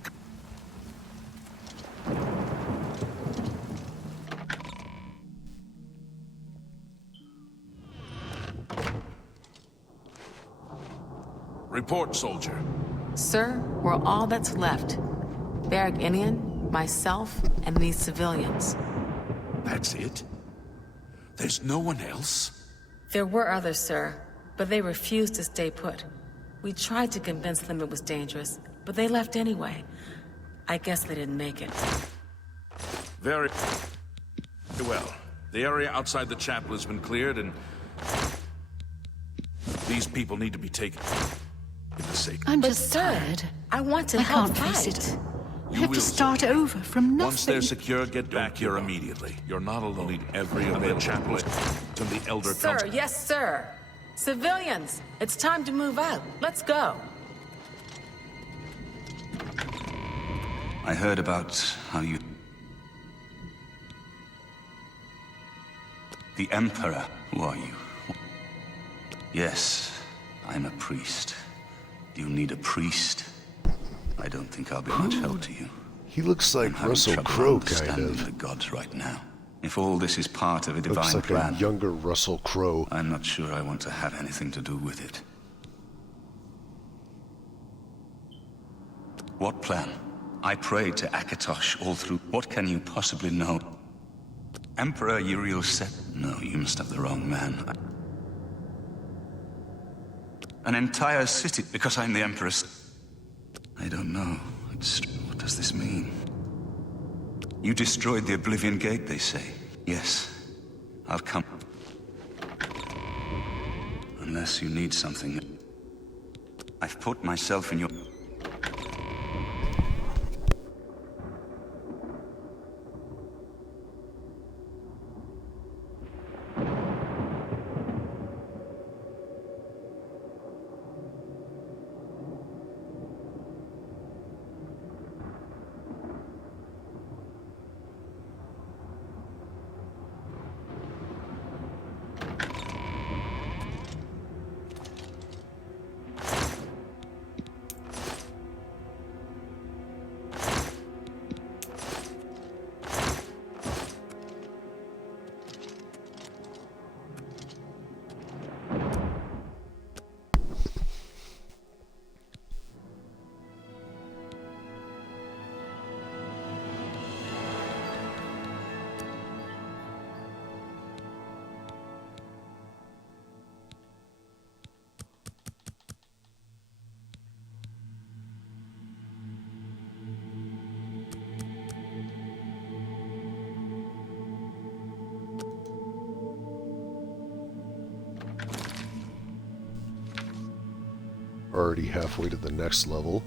Report, soldier. Sir, we're all that's left. Barrack Inian, myself, and these civilians. That's it? There's no one else? There were others, sir, but they refused to stay put. We tried to convince them it was dangerous, but they left anyway. I guess they didn't make it. Very well. The area outside the chapel has been cleared, and these people need to be taken into safety. I'm But just sir, tired. I want to I help can't face fight. it. I You have will, to start over from nothing. Once they're secure, get back here immediately. You're not alone. Need every available chapel and the Elder Sir, Council. yes, sir. Civilians, it's time to move out. Let's go. I heard about how you... The Emperor, who are you? Yes, I'm a priest. You need a priest? I don't think I'll be much help to you. He looks I'm like having Russell trouble Crowe, kind understanding of. the gods right now. If all this is part of a Looks divine like plan, a younger Russell Crowe. I'm not sure I want to have anything to do with it. What plan? I prayed to Akatosh all through. What can you possibly know? Emperor Uriel said... No, you must have the wrong man. An entire city because I'm the Empress. I don't know. What does this mean? You destroyed the Oblivion Gate, they say. Yes, I'll come. Unless you need something. I've put myself in your... Already halfway to the next level.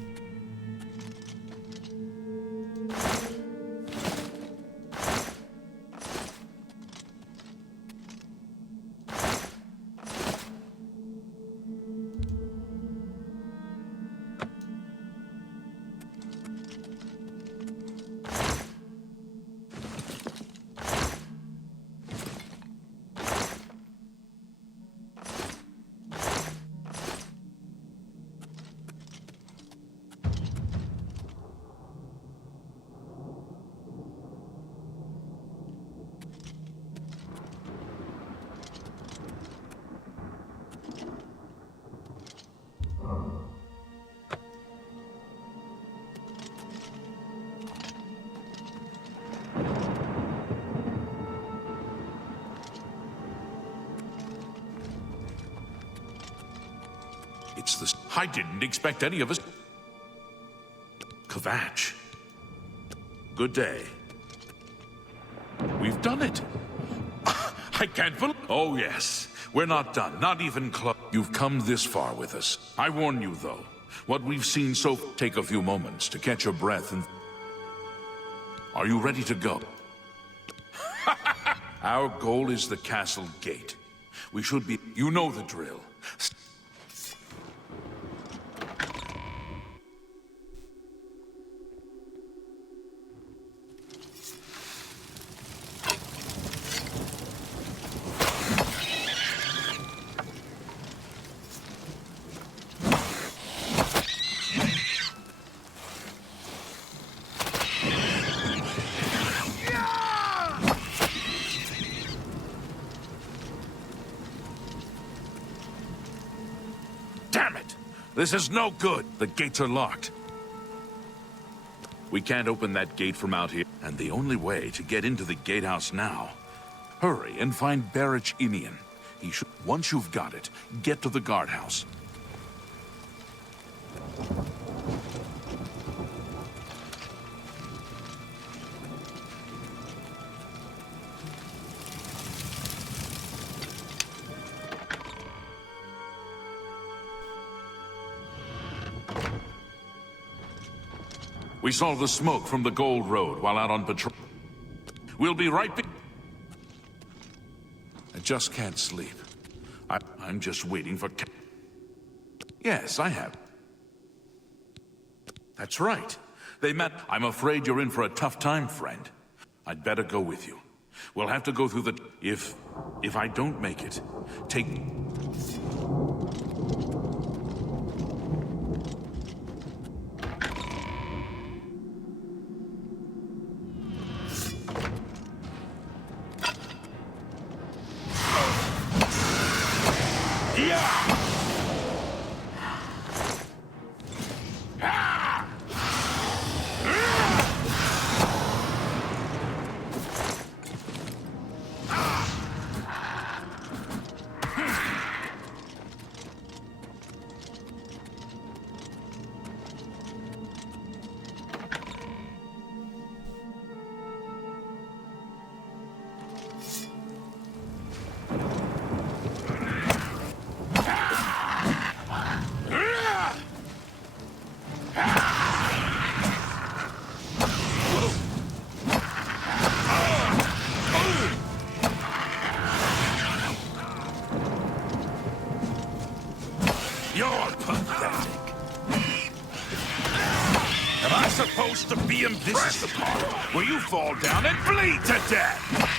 It's the... I didn't expect any of us... Kvatch. Good day. We've done it. I can't believe... Oh, yes. We're not done. Not even close. You've come this far with us. I warn you, though. What we've seen so... Take a few moments to catch your breath and... Are you ready to go? Our goal is the castle gate. We should be... You know the drill. Damn it! This is no good. The gates are locked. We can't open that gate from out here. And the only way to get into the gatehouse now... Hurry and find Barrich Inian. He should... Once you've got it, get to the guardhouse. We saw the smoke from the Gold Road while out on patrol. We'll be right back. I just can't sleep. I'm just waiting for... Yes, I have. That's right. They met... I'm afraid you're in for a tough time, friend. I'd better go with you. We'll have to go through the... If I don't make it, take... To be impressed. This is the part where you fall down and bleed to death!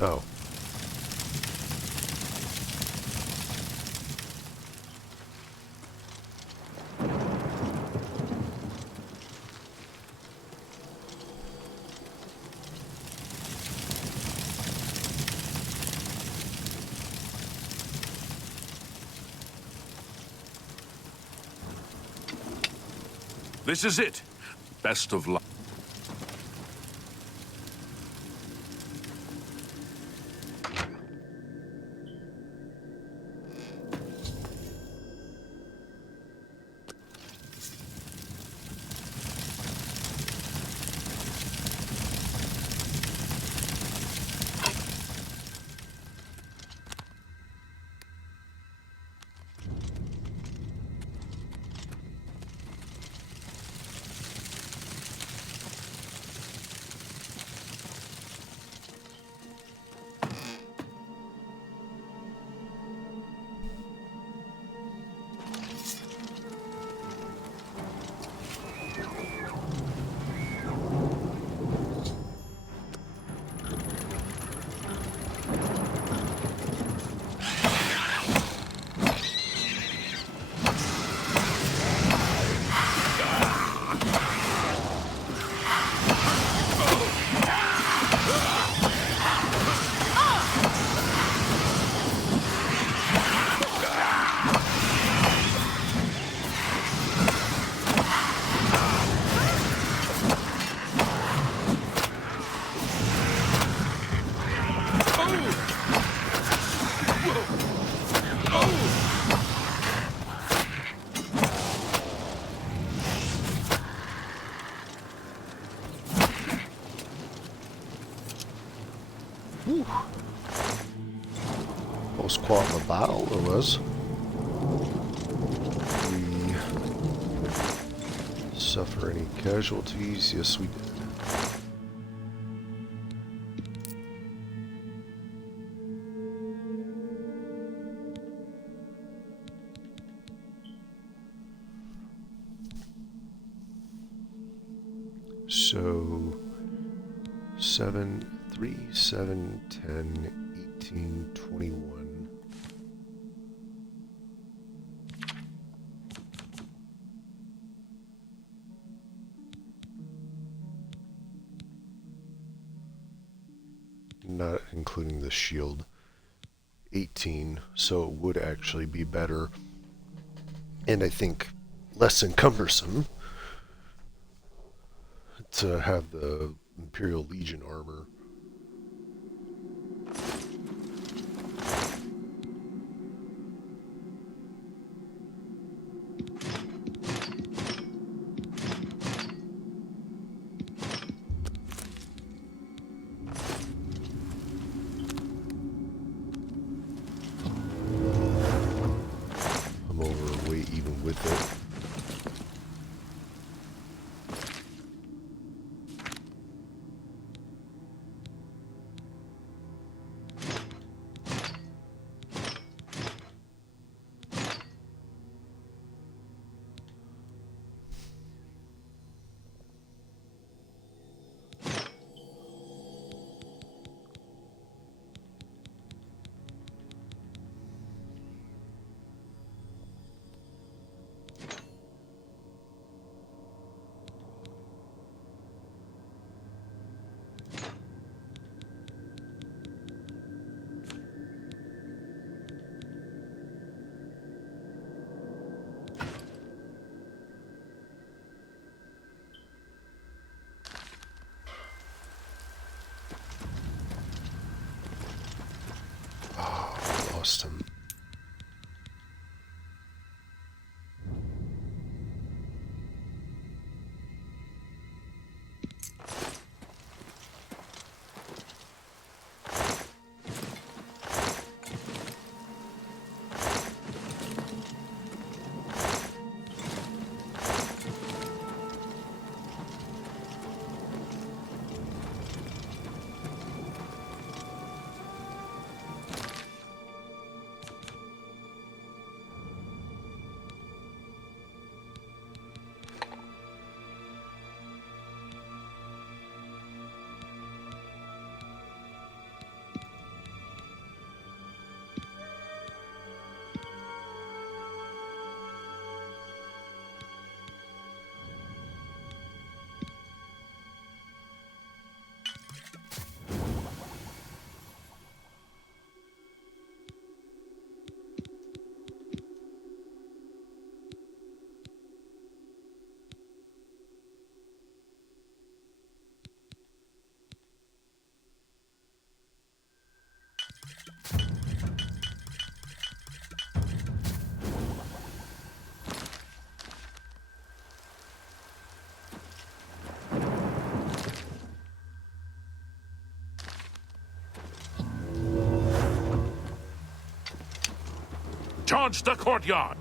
Oh. This is it. Best of luck. quite a battle there was. We suffer any casualties? Yes, we did. So 7, 3, 7, 10, 18, 21. Not including the shield. 18, so it would actually be better. And I think less encumbersome to have the Imperial Legion armor. I'm overweight even with it. Lost him. Charge the courtyard!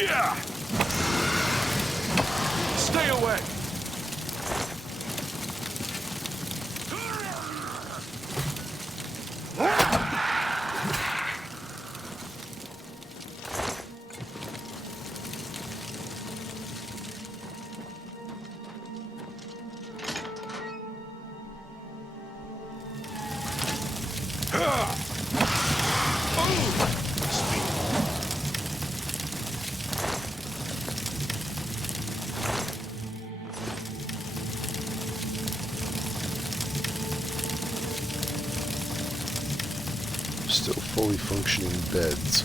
Here! Stay away! Still fully functioning beds.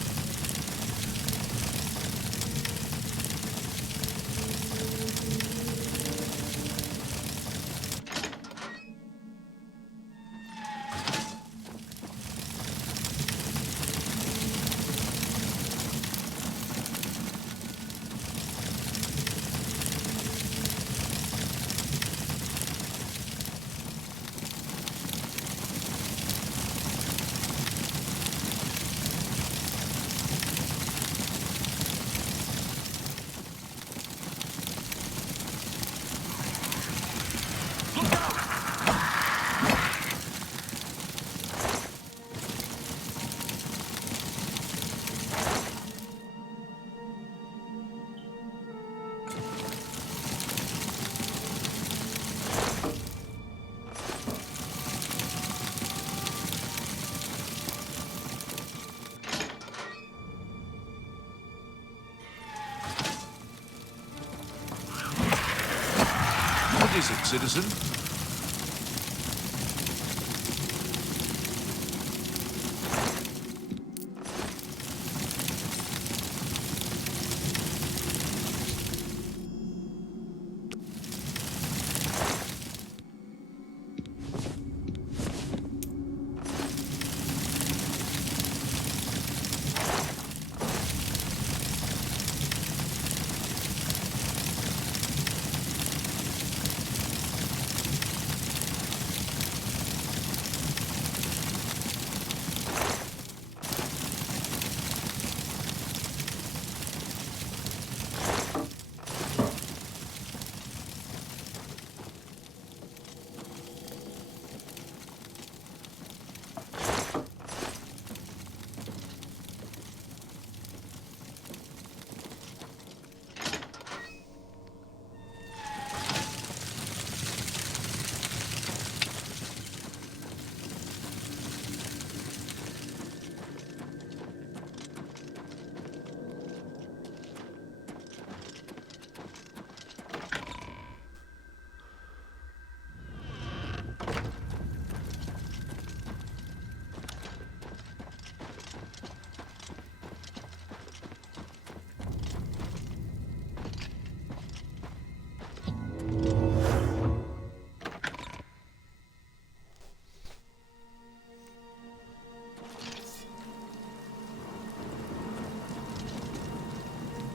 What is it, citizen?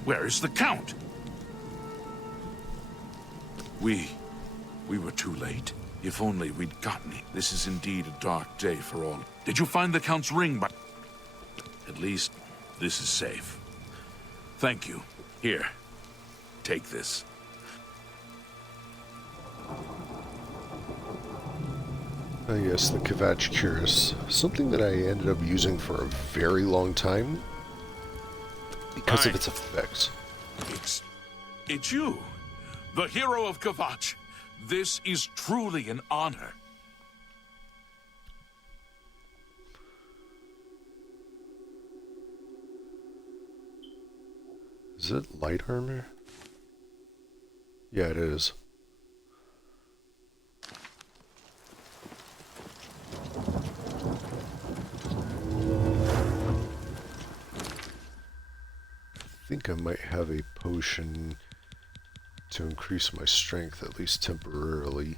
Where is the Count? We were too late. If only we'd gotten him. This is indeed a dark day for all. Did you find the Count's ring by... At least, this is safe. Thank you. Here, take this. Yes, the Kvatch Cuirass. Something that I ended up using for a very long time because of its effects. It's you, the hero of Kvatch. This is truly an honor. Is it light armor? Yeah, it is. I think I might have a potion to increase my strength, at least temporarily.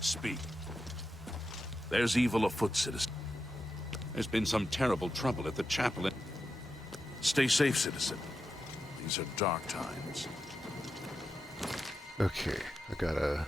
Speak. There's evil afoot, citizen. There's been some terrible trouble at the chapel. Stay safe, citizen. These are dark times. Okay, I gotta...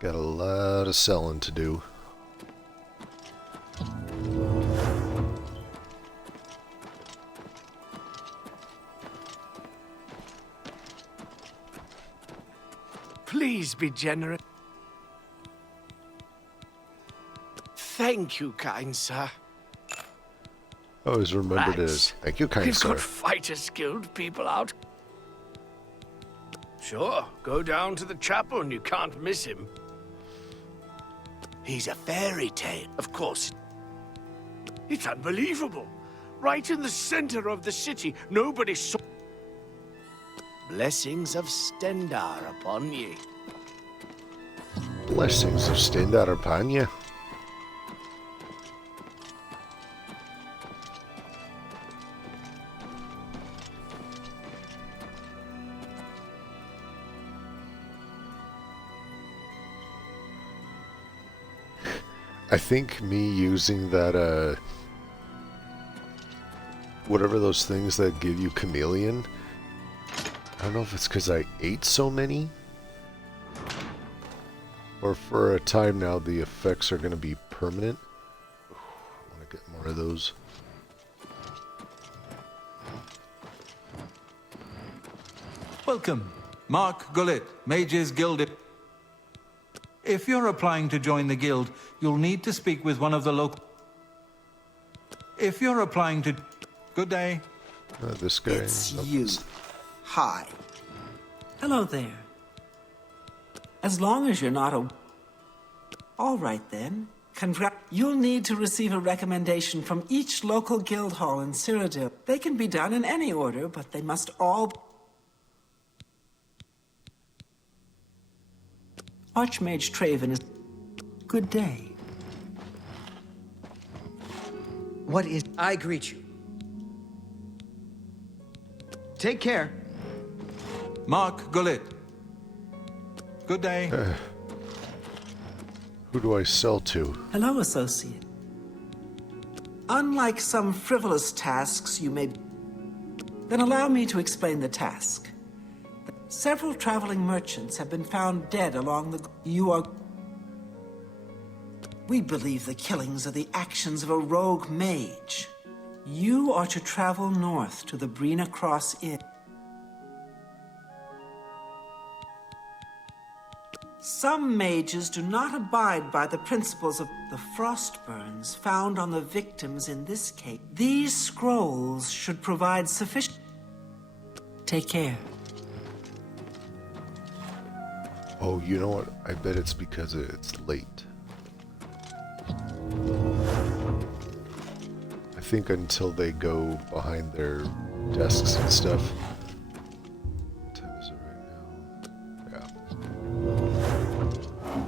Got a lot of selling to do. Please be generous. Thank you, kind sir. I always remembered it as, Thanks. thank you, kind We've sir. got Fighters Guild people out. Sure, go down to the chapel and you can't miss him. He's a fairy tale, of course. It's unbelievable. Right in the center of the city, nobody saw... Blessings of Stendar upon ye. Blessings of Stendar upon you. I think me using that, whatever those things that give you chameleon, I don't know if it's because I ate so many, or for a time now the effects are going to be permanent. I want to get more of those. Welcome, Mark Gullet, Mages Guild. If you're applying to join the guild, you'll need to speak with one of the local... If you're applying to... Good day. This guy. It's Nope. you. Hi. Hello there. As long as you're not a... All right then. You'll need to receive a recommendation from each local guild hall in Cyrodiil. They can be done in any order, but they must all... Archmage Traven is... Good day. What is... I greet you. Take care. Mark Gullet. Good day. Who do I sell to? Hello, associate. Unlike some frivolous tasks you may... Then allow me to explain the task. Several traveling merchants have been found dead along the... You are... We believe the killings are the actions of a rogue mage. You are to travel north to the Brina Cross Inn. Some mages do not abide by the principles of the frostburns found on the victims in this case. These scrolls should provide sufficient... Take care. Oh, you know what? I bet it's because it's late. I think until they go behind their desks and stuff. What time is it right now? Yeah.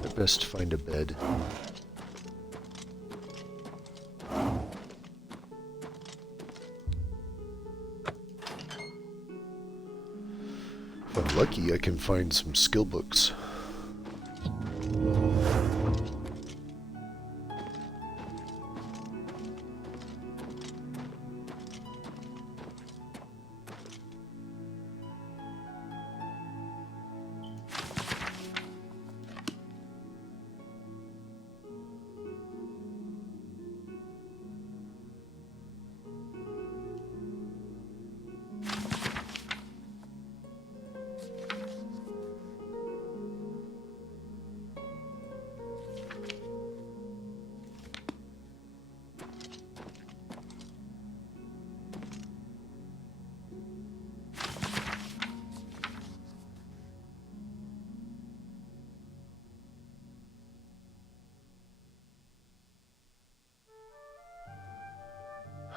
I best find a bed. If I'm lucky, I can find some skill books.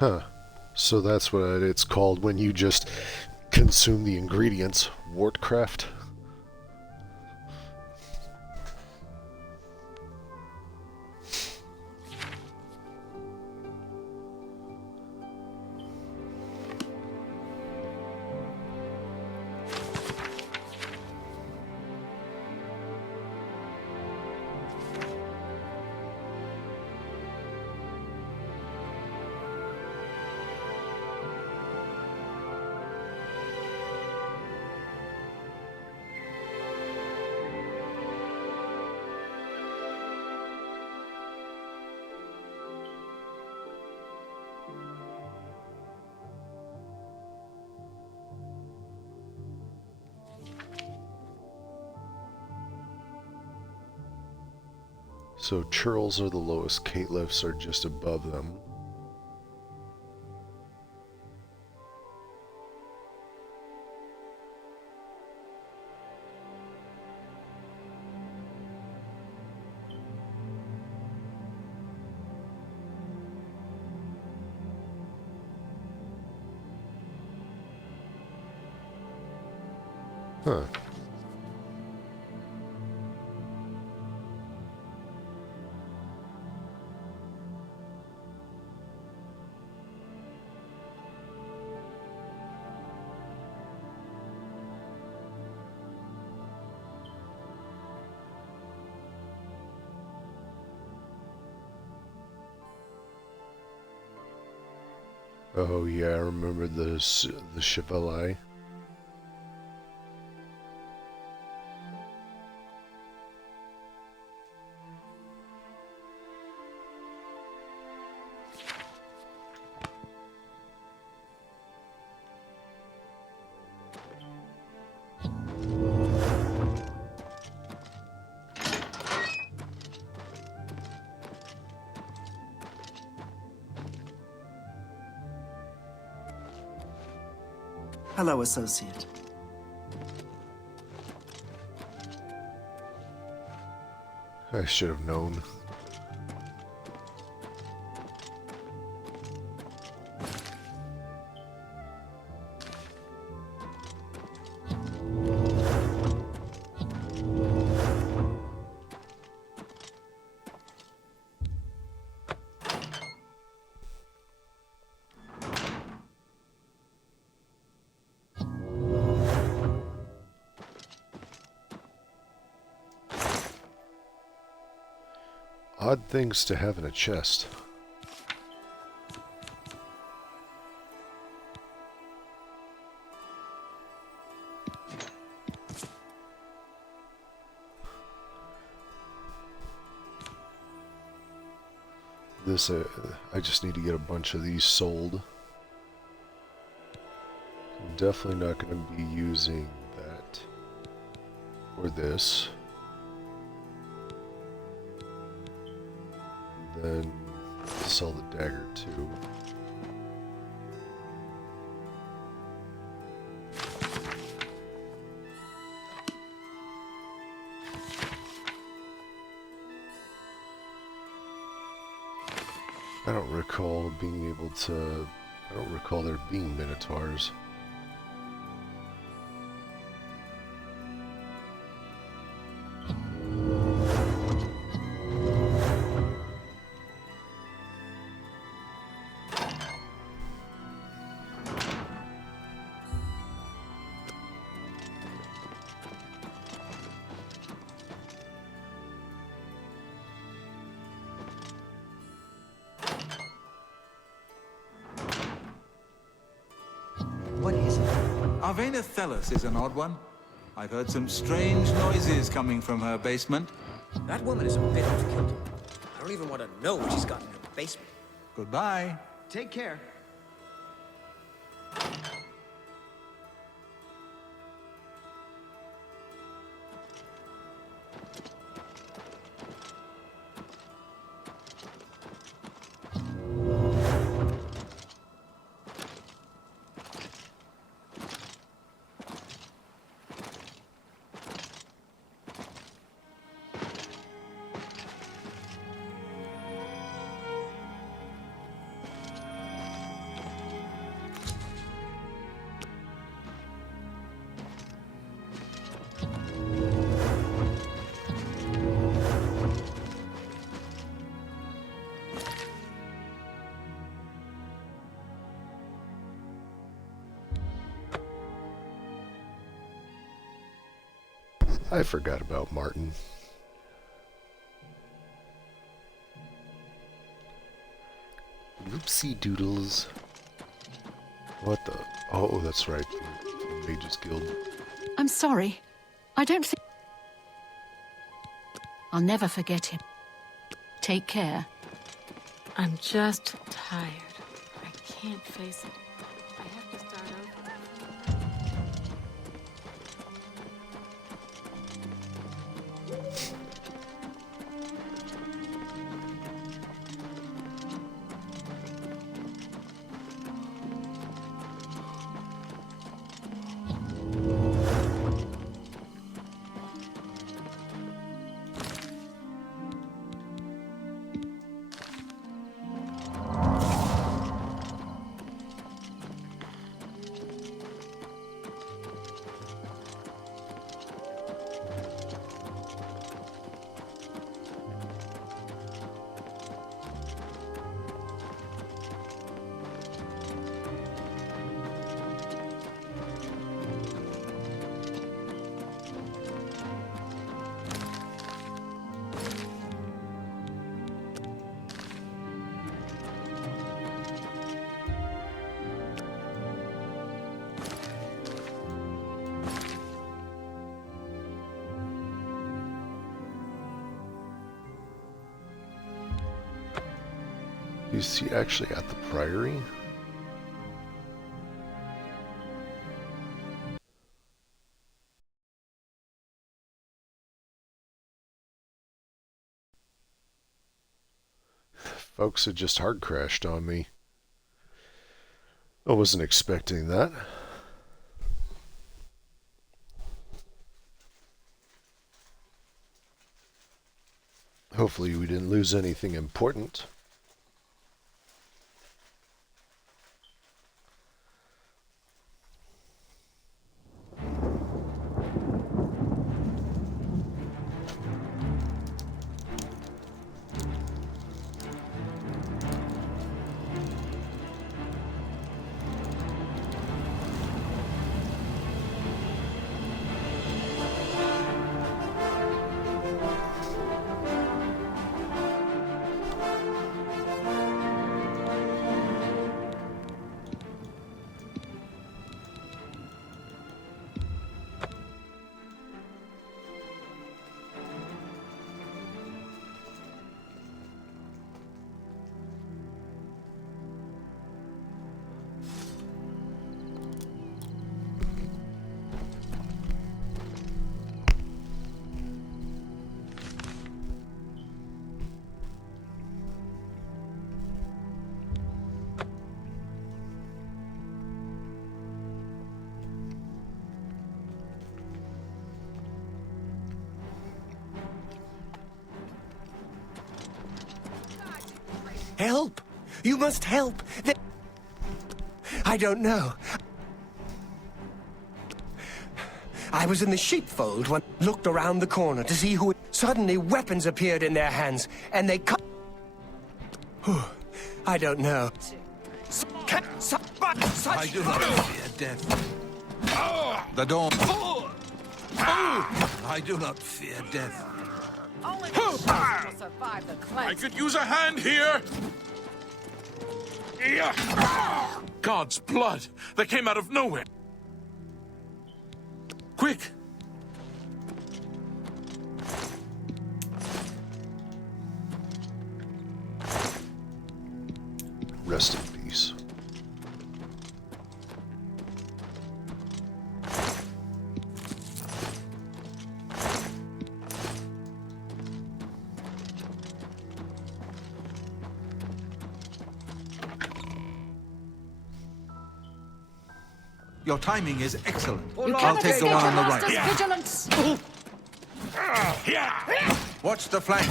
Huh. So that's what it's called when you just consume the ingredients. Wartcraft. So churls are the lowest, caitelifs are just above them. Huh. Oh yeah, I remember the Chevalier. Hello, associate. I should have known. Odd things to have in a chest. This, I just need to get a bunch of these sold. I'm definitely not going to be using that or this. Then sell the dagger too. I don't recall being able to. I don't recall there being minotaurs. What is it? Arvena Thelos is an odd one. I've heard some strange noises coming from her basement. That woman is a bit out of kilter. I don't even want to know what she's got in her basement. Goodbye. Take care. I forgot about Martin. Whoopsie doodles. What the? Oh, that's right. The Mages Guild. I'm sorry. I don't think... I'll never forget him. Take care. I'm just tired. I can't face it. I have to start over. Is he actually at the Priory? Folks had just hard crashed on me. I wasn't expecting that. Hopefully we didn't lose anything important. Help! You must help! I don't know. I was in the sheepfold when I looked around the corner to see who... Suddenly weapons appeared in their hands, and they cut... I don't know. I do not fear death. The dawn. I do not fear death. Only the strong will survive the cleanse. I could use a hand here! God's blood! That came out of nowhere! Quick! Rest in peace. Your timing is excellent. You I'll cannot take the escape one on the your right. master's vigilance! Watch the flank.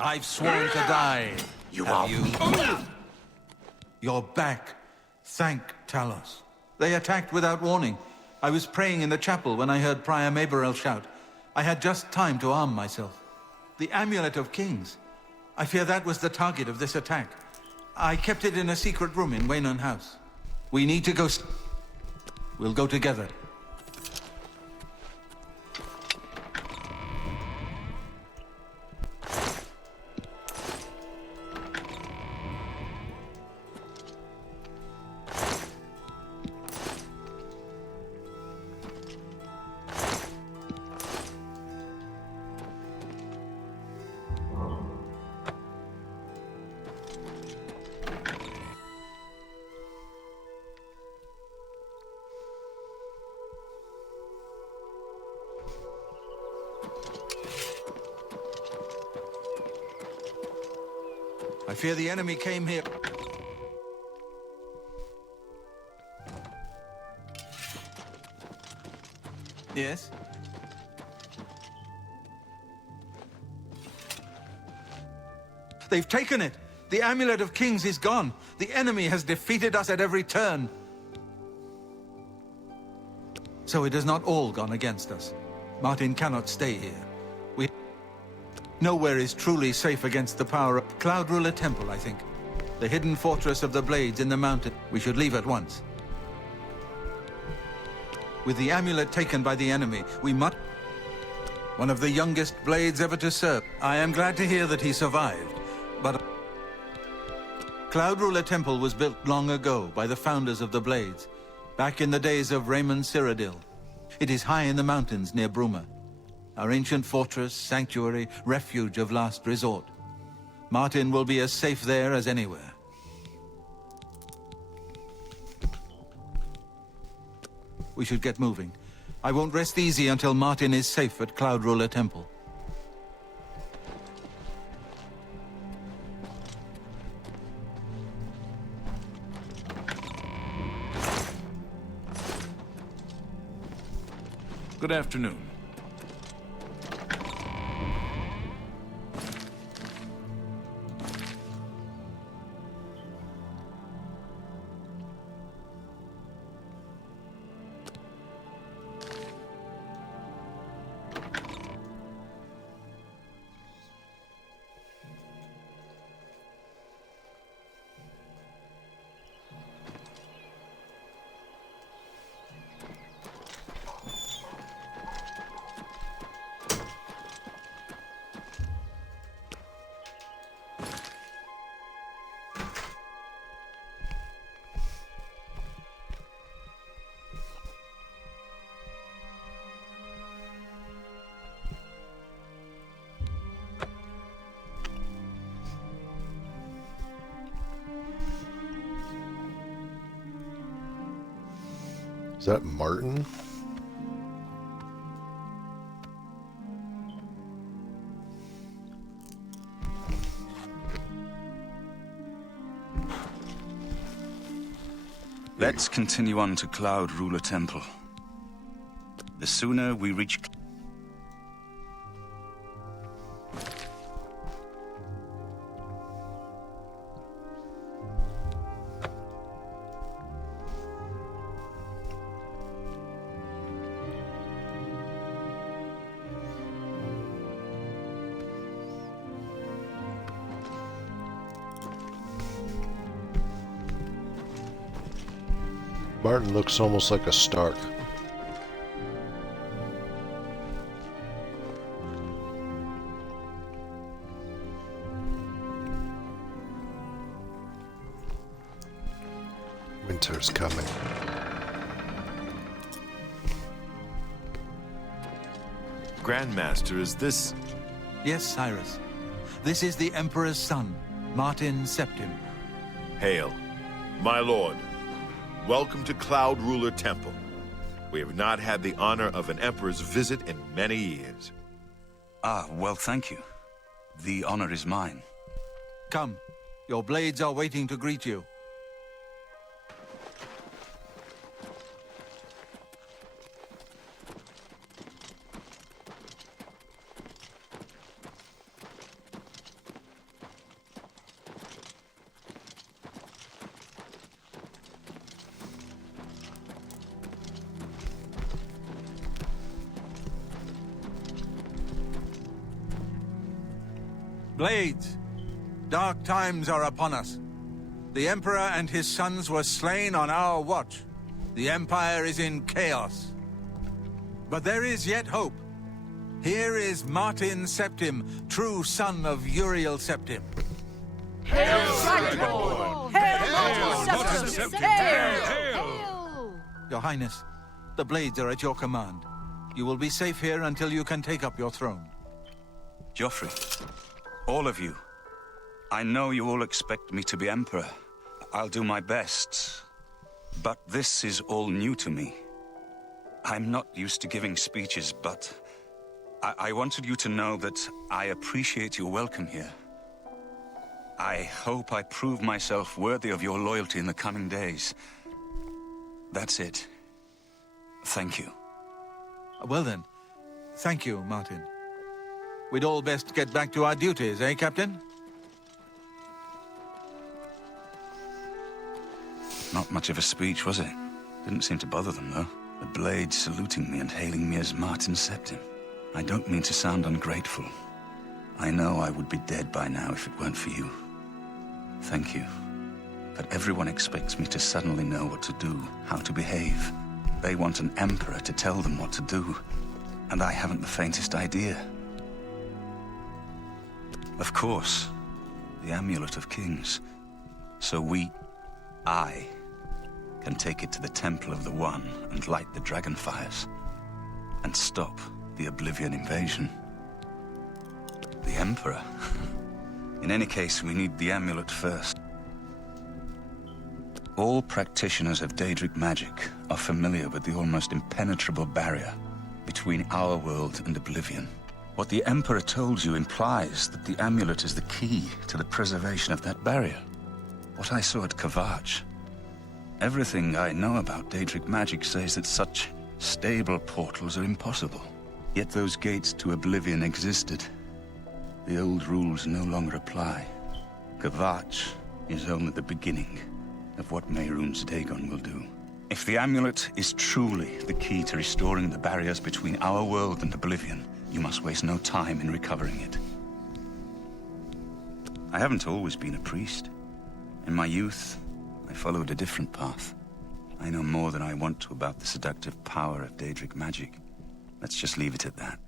I've sworn to die. Have you? You're back. Thank Talos. They attacked without warning. I was praying in the chapel when I heard Prior Maberel shout. I had just time to arm myself. The Amulet of Kings. I fear that was the target of this attack. I kept it in a secret room in Waynon House. We need to go... We'll go together. I fear the enemy came here. Yes? They've taken it! The Amulet of Kings is gone! The enemy has defeated us at every turn! So it has not all gone against us. Martin cannot stay here. Nowhere is truly safe against the power of Cloud Ruler Temple, I think. The hidden fortress of the Blades in the mountain. We should leave at once. With the amulet taken by the enemy, we must... One of the youngest Blades ever to serve. I am glad to hear that he survived, but... Cloud Ruler Temple was built long ago by the founders of the Blades, back in the days of Raymond Cyrodiil. It is high in the mountains near Bruma. Our ancient fortress, sanctuary, refuge of last resort. Martin will be as safe there as anywhere. We should get moving. I won't rest easy until Martin is safe at Cloud Ruler Temple. Good afternoon. Is that Martin? Let's continue on to Cloud Ruler Temple. The sooner we reach... Martin looks almost like a Stark. Winter's coming. Grandmaster, is this... Yes, Cyrus. This is the Emperor's son, Martin Septim. Hail. My lord, welcome to Cloud Ruler Temple. We have not had the honor of an emperor's visit in many years. Ah, well, thank you. The honor is mine. Come. Your blades are waiting to greet you. Blades, dark times are upon us. The Emperor and his sons were slain on our watch. The Empire is in chaos. But there is yet hope. Here is Martin Septim, true son of Uriel Septim. Hail, Dragonborn! Hail, Martin Septim! Hail! Your Highness, the blades are at your command. You will be safe here until you can take up your throne. Joffrey, all of you, I know you all expect me to be Emperor. I'll do my best. But this is all new to me. I'm not used to giving speeches, but I wanted you to know that I appreciate your welcome here. I hope I prove myself worthy of your loyalty in the coming days. That's it. Thank you. Well then, thank you, Martin. We'd all best get back to our duties, eh, Captain? Not much of a speech, was it? Didn't seem to bother them, though. The blades saluting me and hailing me as Martin Septim. I don't mean to sound ungrateful. I know I would be dead by now if it weren't for you. Thank you. But everyone expects me to suddenly know what to do, how to behave. They want an emperor to tell them what to do, and I haven't the faintest idea. Of course, the Amulet of Kings. So I, can take it to the Temple of the One and light the dragon fires, and stop the Oblivion invasion. The Emperor? In any case, we need the amulet first. All practitioners of Daedric magic are familiar with the almost impenetrable barrier between our world and Oblivion. What the Emperor told you implies that the amulet is the key to the preservation of that barrier. What I saw at Kavach. Everything I know about Daedric magic says that such stable portals are impossible. Yet those gates to Oblivion existed. The old rules no longer apply. Kavach is only the beginning of what Mehrunes Dagon will do. If the amulet is truly the key to restoring the barriers between our world and Oblivion, you must waste no time in recovering it. I haven't always been a priest. In my youth, I followed a different path. I know more than I want to about the seductive power of Daedric magic. Let's just leave it at that.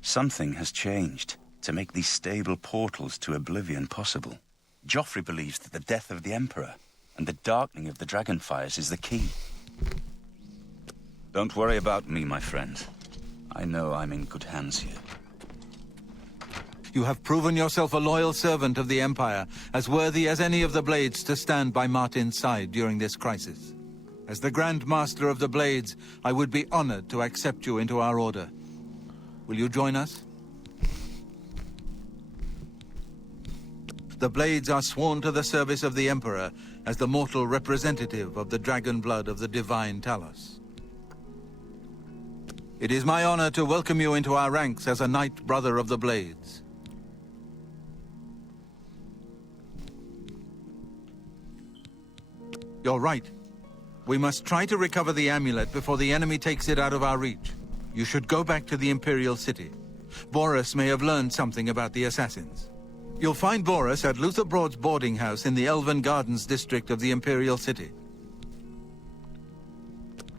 Something has changed to make these stable portals to Oblivion possible. Joffrey believes that the death of the Emperor and the darkening of the Dragonfires is the key. Don't worry about me, my friend. I know I'm in good hands here. You have proven yourself a loyal servant of the Empire, as worthy as any of the Blades to stand by Martin's side during this crisis. As the Grand Master of the Blades, I would be honored to accept you into our order. Will you join us? The Blades are sworn to the service of the Emperor as the mortal representative of the dragon blood of the divine Talos. It is my honor to welcome you into our ranks as a Knight Brother of the Blades. You're right. We must try to recover the amulet before the enemy takes it out of our reach. You should go back to the Imperial City. Boris may have learned something about the assassins. You'll find Boris at Luther Broad's boarding house in the Elven Gardens district of the Imperial City.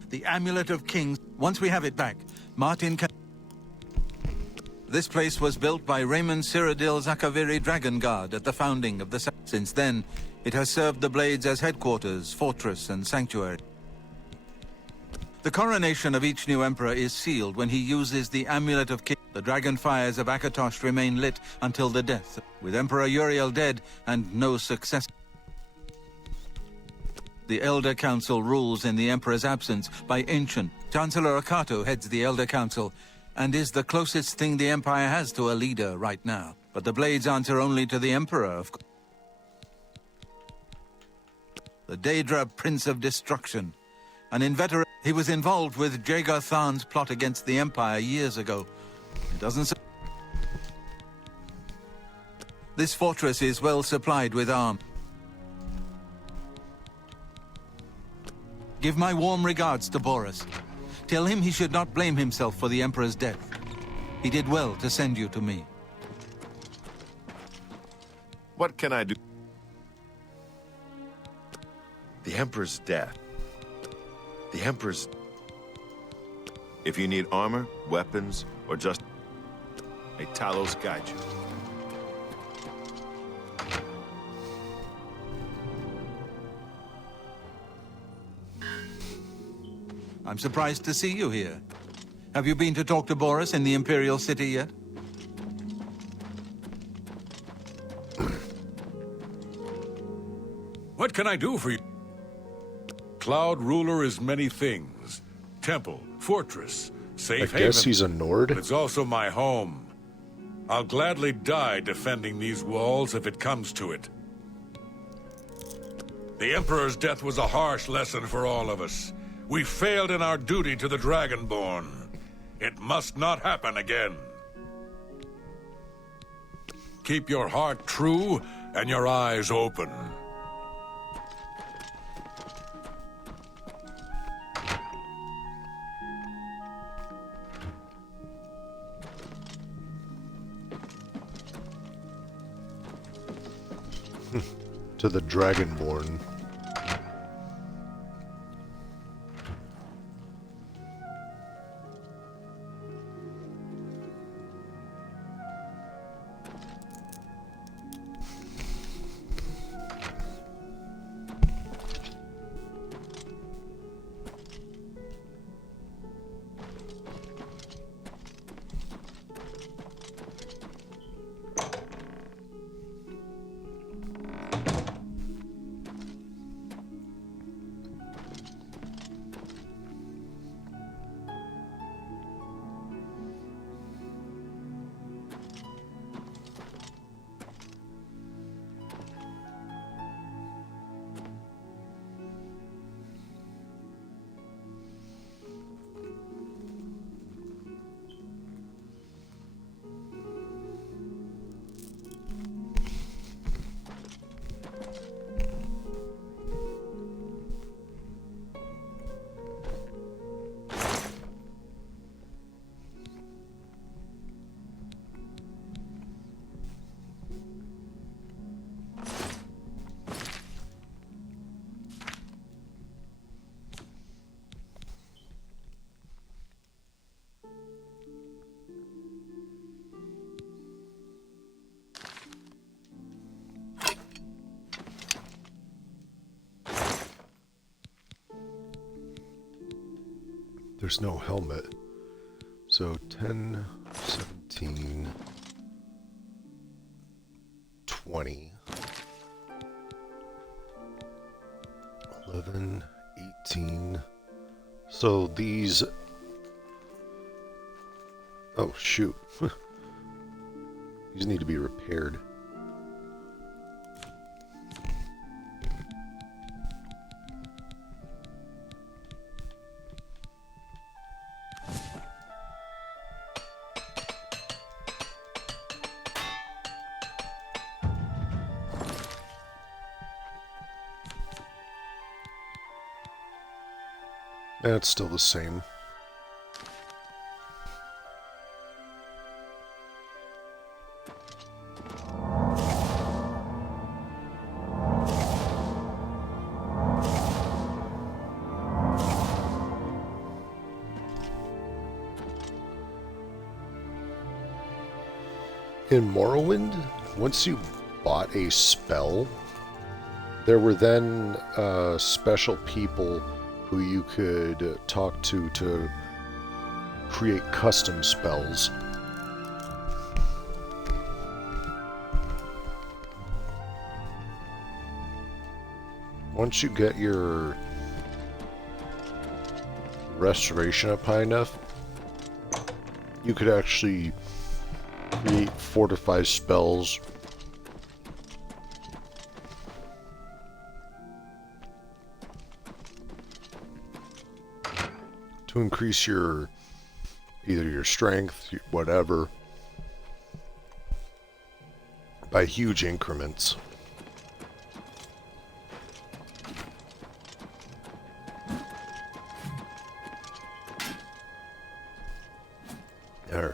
The Amulet of Kings, once we have it back, Martin can... This place was built by Raymond Cyrodiil Zakaviri Dragon Guard at the founding of the... Since then, it has served the Blades as headquarters, fortress, and sanctuary. The coronation of each new emperor is sealed when he uses the Amulet of Kings. The dragon fires of Akatosh remain lit until the death, with Emperor Uriel dead and no successor. The Elder Council rules in the Emperor's absence by ancient. Chancellor Akato heads the Elder Council and is the closest thing the Empire has to a leader right now. But the Blades answer only to the Emperor, of course. The Daedra Prince of Destruction. An inveterate, he was involved with Jagar Tharn's plot against the Empire years ago. It doesn't... This fortress is well supplied with arms. Give my warm regards to Boris. Tell him he should not blame himself for the Emperor's death. He did well to send you to me. What can I do? The Emperor's death. The Emperor's... If you need armor, weapons, or just... May Talos guide you. I'm surprised to see you here. Have you been to talk to Boris in the Imperial City yet? What can I do for you? Cloud Ruler is many things. Temple, fortress, safe haven. I guess he's a Nord. But it's also my home. I'll gladly die defending these walls if it comes to it. The Emperor's death was a harsh lesson for all of us. We failed in our duty to the Dragonborn. It must not happen again. Keep your heart true and your eyes open. To the Dragonborn. There's no helmet. So 10, 17, 20, 11, 18. So these... Oh, shoot. These need to be repaired. It's still the same. In Morrowind, once you bought a spell, there were then special people who you could talk to create custom spells. Once you get your restoration up high enough, you could actually create fortified spells to increase your either your strength, whatever, by huge increments. All right.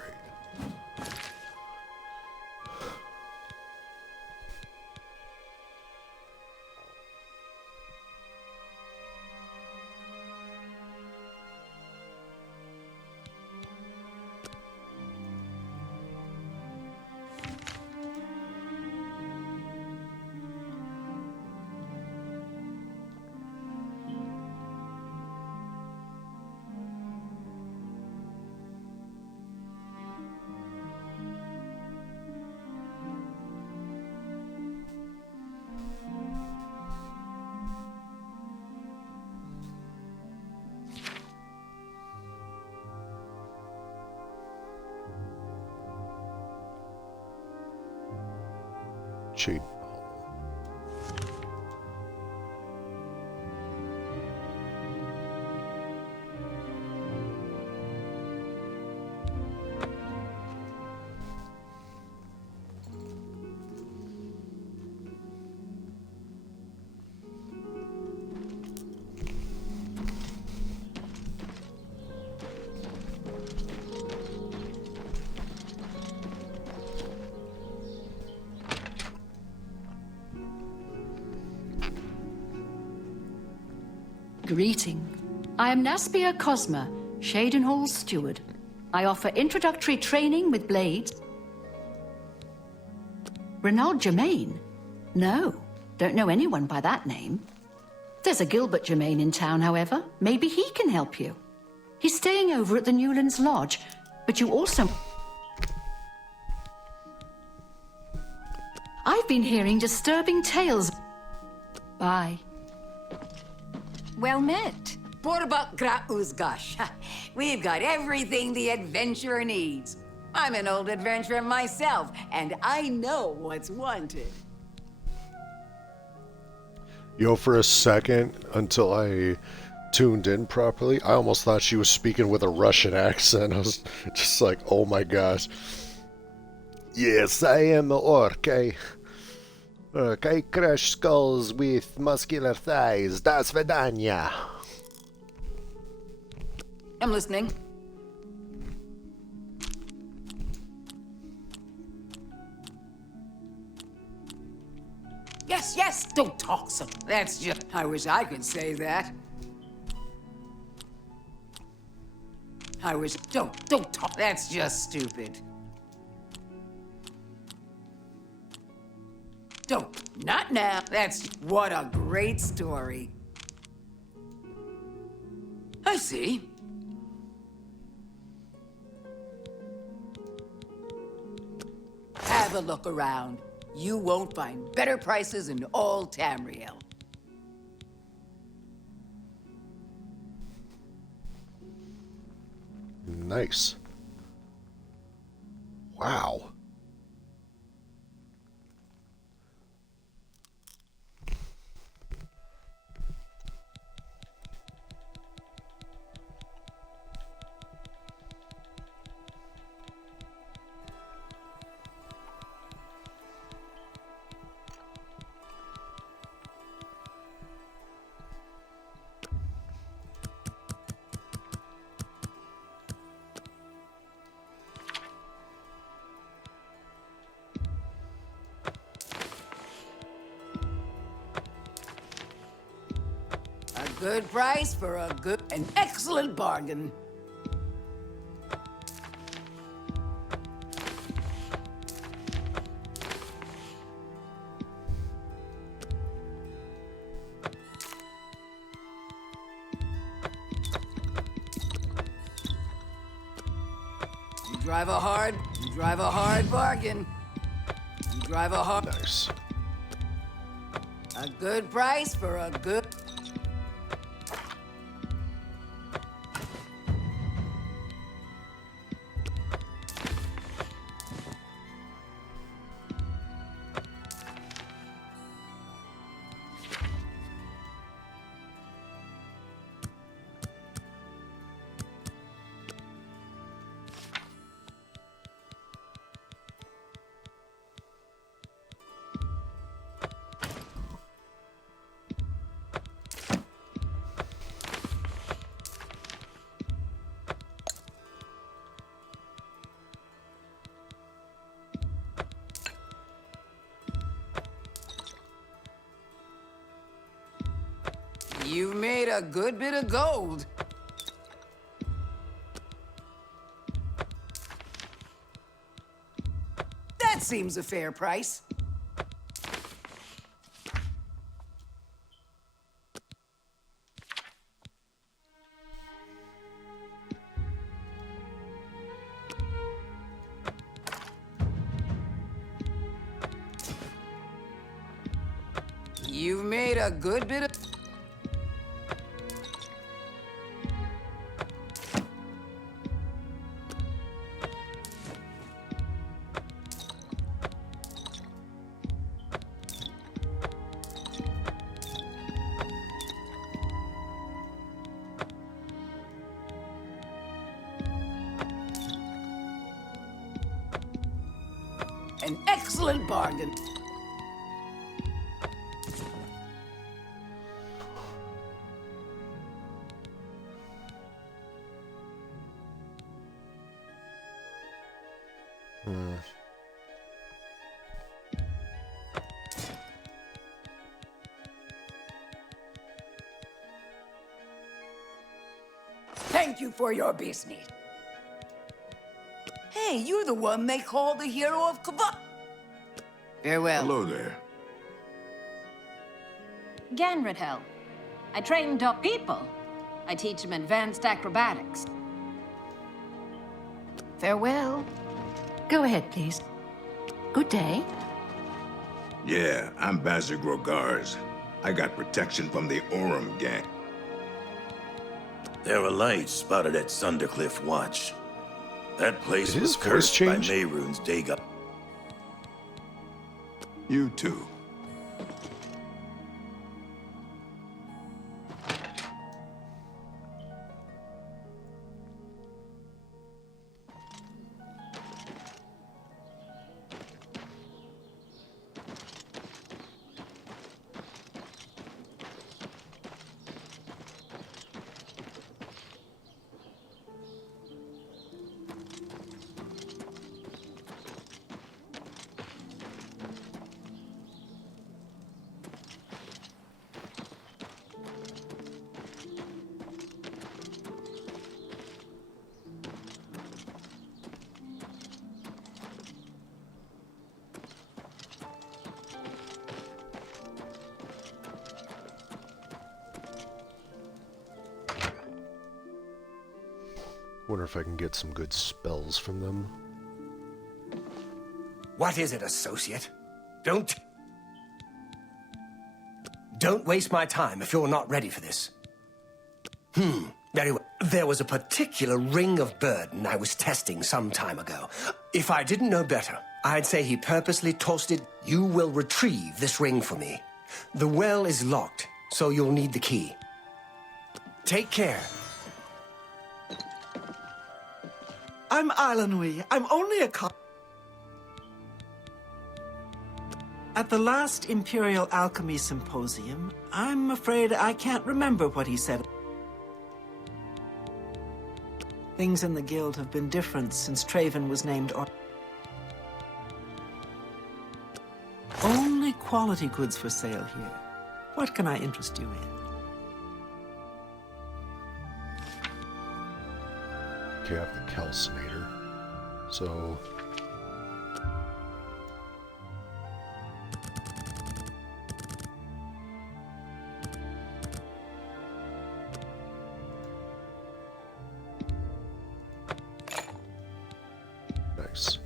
Shade. Greeting. I am Naspia Cosma, Shadenhall's steward. I offer introductory training with blades. Renaud Germain? No, don't know anyone by that name. There's a Gilbert Germain in town, however. Maybe he can help you. He's staying over at the Newlands Lodge, but you also... I've been hearing disturbing tales. Bye. Well met. Borbak Gra Uzgash. We've got everything the adventurer needs. I'm an old adventurer myself, and I know what's wanted. Yo, for a second, until I tuned in properly, I almost thought she was speaking with a Russian accent. I was just like, oh my gosh. Yes, I am an orc. I crush skulls with muscular thighs. Das Vidanya. I'm listening. Yes, yes, don't talk so. That's just... I wish I could say that. I wish... Don't talk. That's just stupid. Don't. Not now. That's... What a great story. I see. have a look around. You won't find better prices in all Tamriel. Nice. Wow. A good price for an excellent bargain. You drive a hard bargain. You drive a hard. Nice. A good price for a good. You've made a good bit of gold. That seems a fair price. You've made a good bit of... An excellent bargain. Thank you for your business. Hey, you're the one they call the hero of Kava. Farewell. Hello there. Ganradhel. I train top people. I teach them advanced acrobatics. Farewell. Go ahead, please. Good day. Yeah, I'm Bazir Grogars. I got protection from the Orem gang. There are lights spotted at Sundercliff Watch. That place Did was his voice cursed by change? Mehrunes Dagon. You too. Wonder if I can get some good spells from them. What is it, associate? Don't waste my time if you're not ready for this. Very well. There was a particular ring of burden I was testing some time ago. If I didn't know better, I'd say he purposely tossed it. You will retrieve this ring for me. The well is locked, so you'll need the key. Take care. I'm Ilanui. I'm only a At the last Imperial Alchemy Symposium, I'm afraid I can't remember what he said. Things in the guild have been different since Traven was named Only quality goods for sale here. What can I interest you in? Okay, I have the calcinator. So... Nice.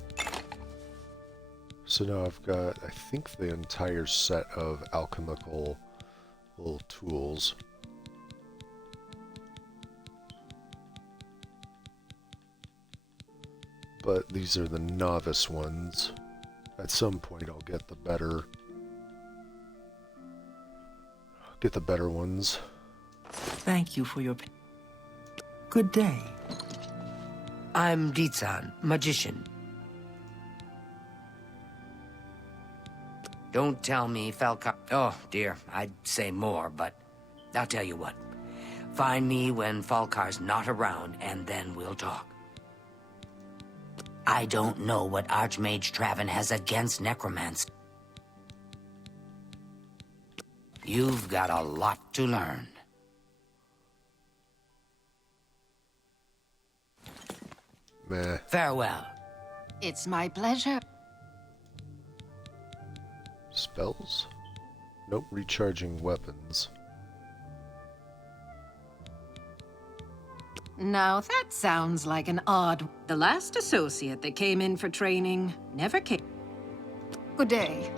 So now I've got, I think, the entire set of alchemical little tools. But these are the novice ones. At some point I'll get the better ones. Thank you for your... Good day. I'm Ditsan, magician. Don't tell me Falcar... Oh, dear, I'd say more, but I'll tell you what. Find me when Falcar's not around, and then we'll talk. I don't know what Archmage Traven has against necromancy. You've got a lot to learn. Meh. Farewell. It's my pleasure. Spells? Nope, recharging weapons. Now that sounds like an odd... The last associate that came in for training never came. Good day.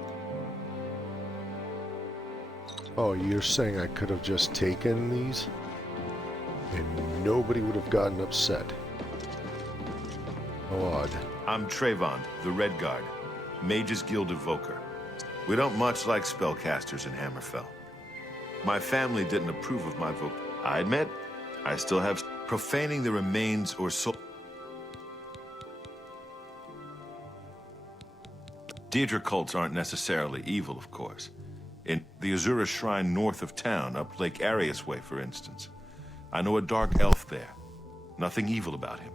Oh, you're saying I could have just taken these? And nobody would have gotten upset. How odd. I'm Trayvon, the Red Guard, Mage's Guild Evoker. We don't much like spellcasters in Hammerfell. My family didn't approve of my vote. I admit, I still have profaning the remains or soul. Daedra cults aren't necessarily evil, of course. In the Azura Shrine north of town, up Lake Arius way, for instance. I know a dark elf there. Nothing evil about him.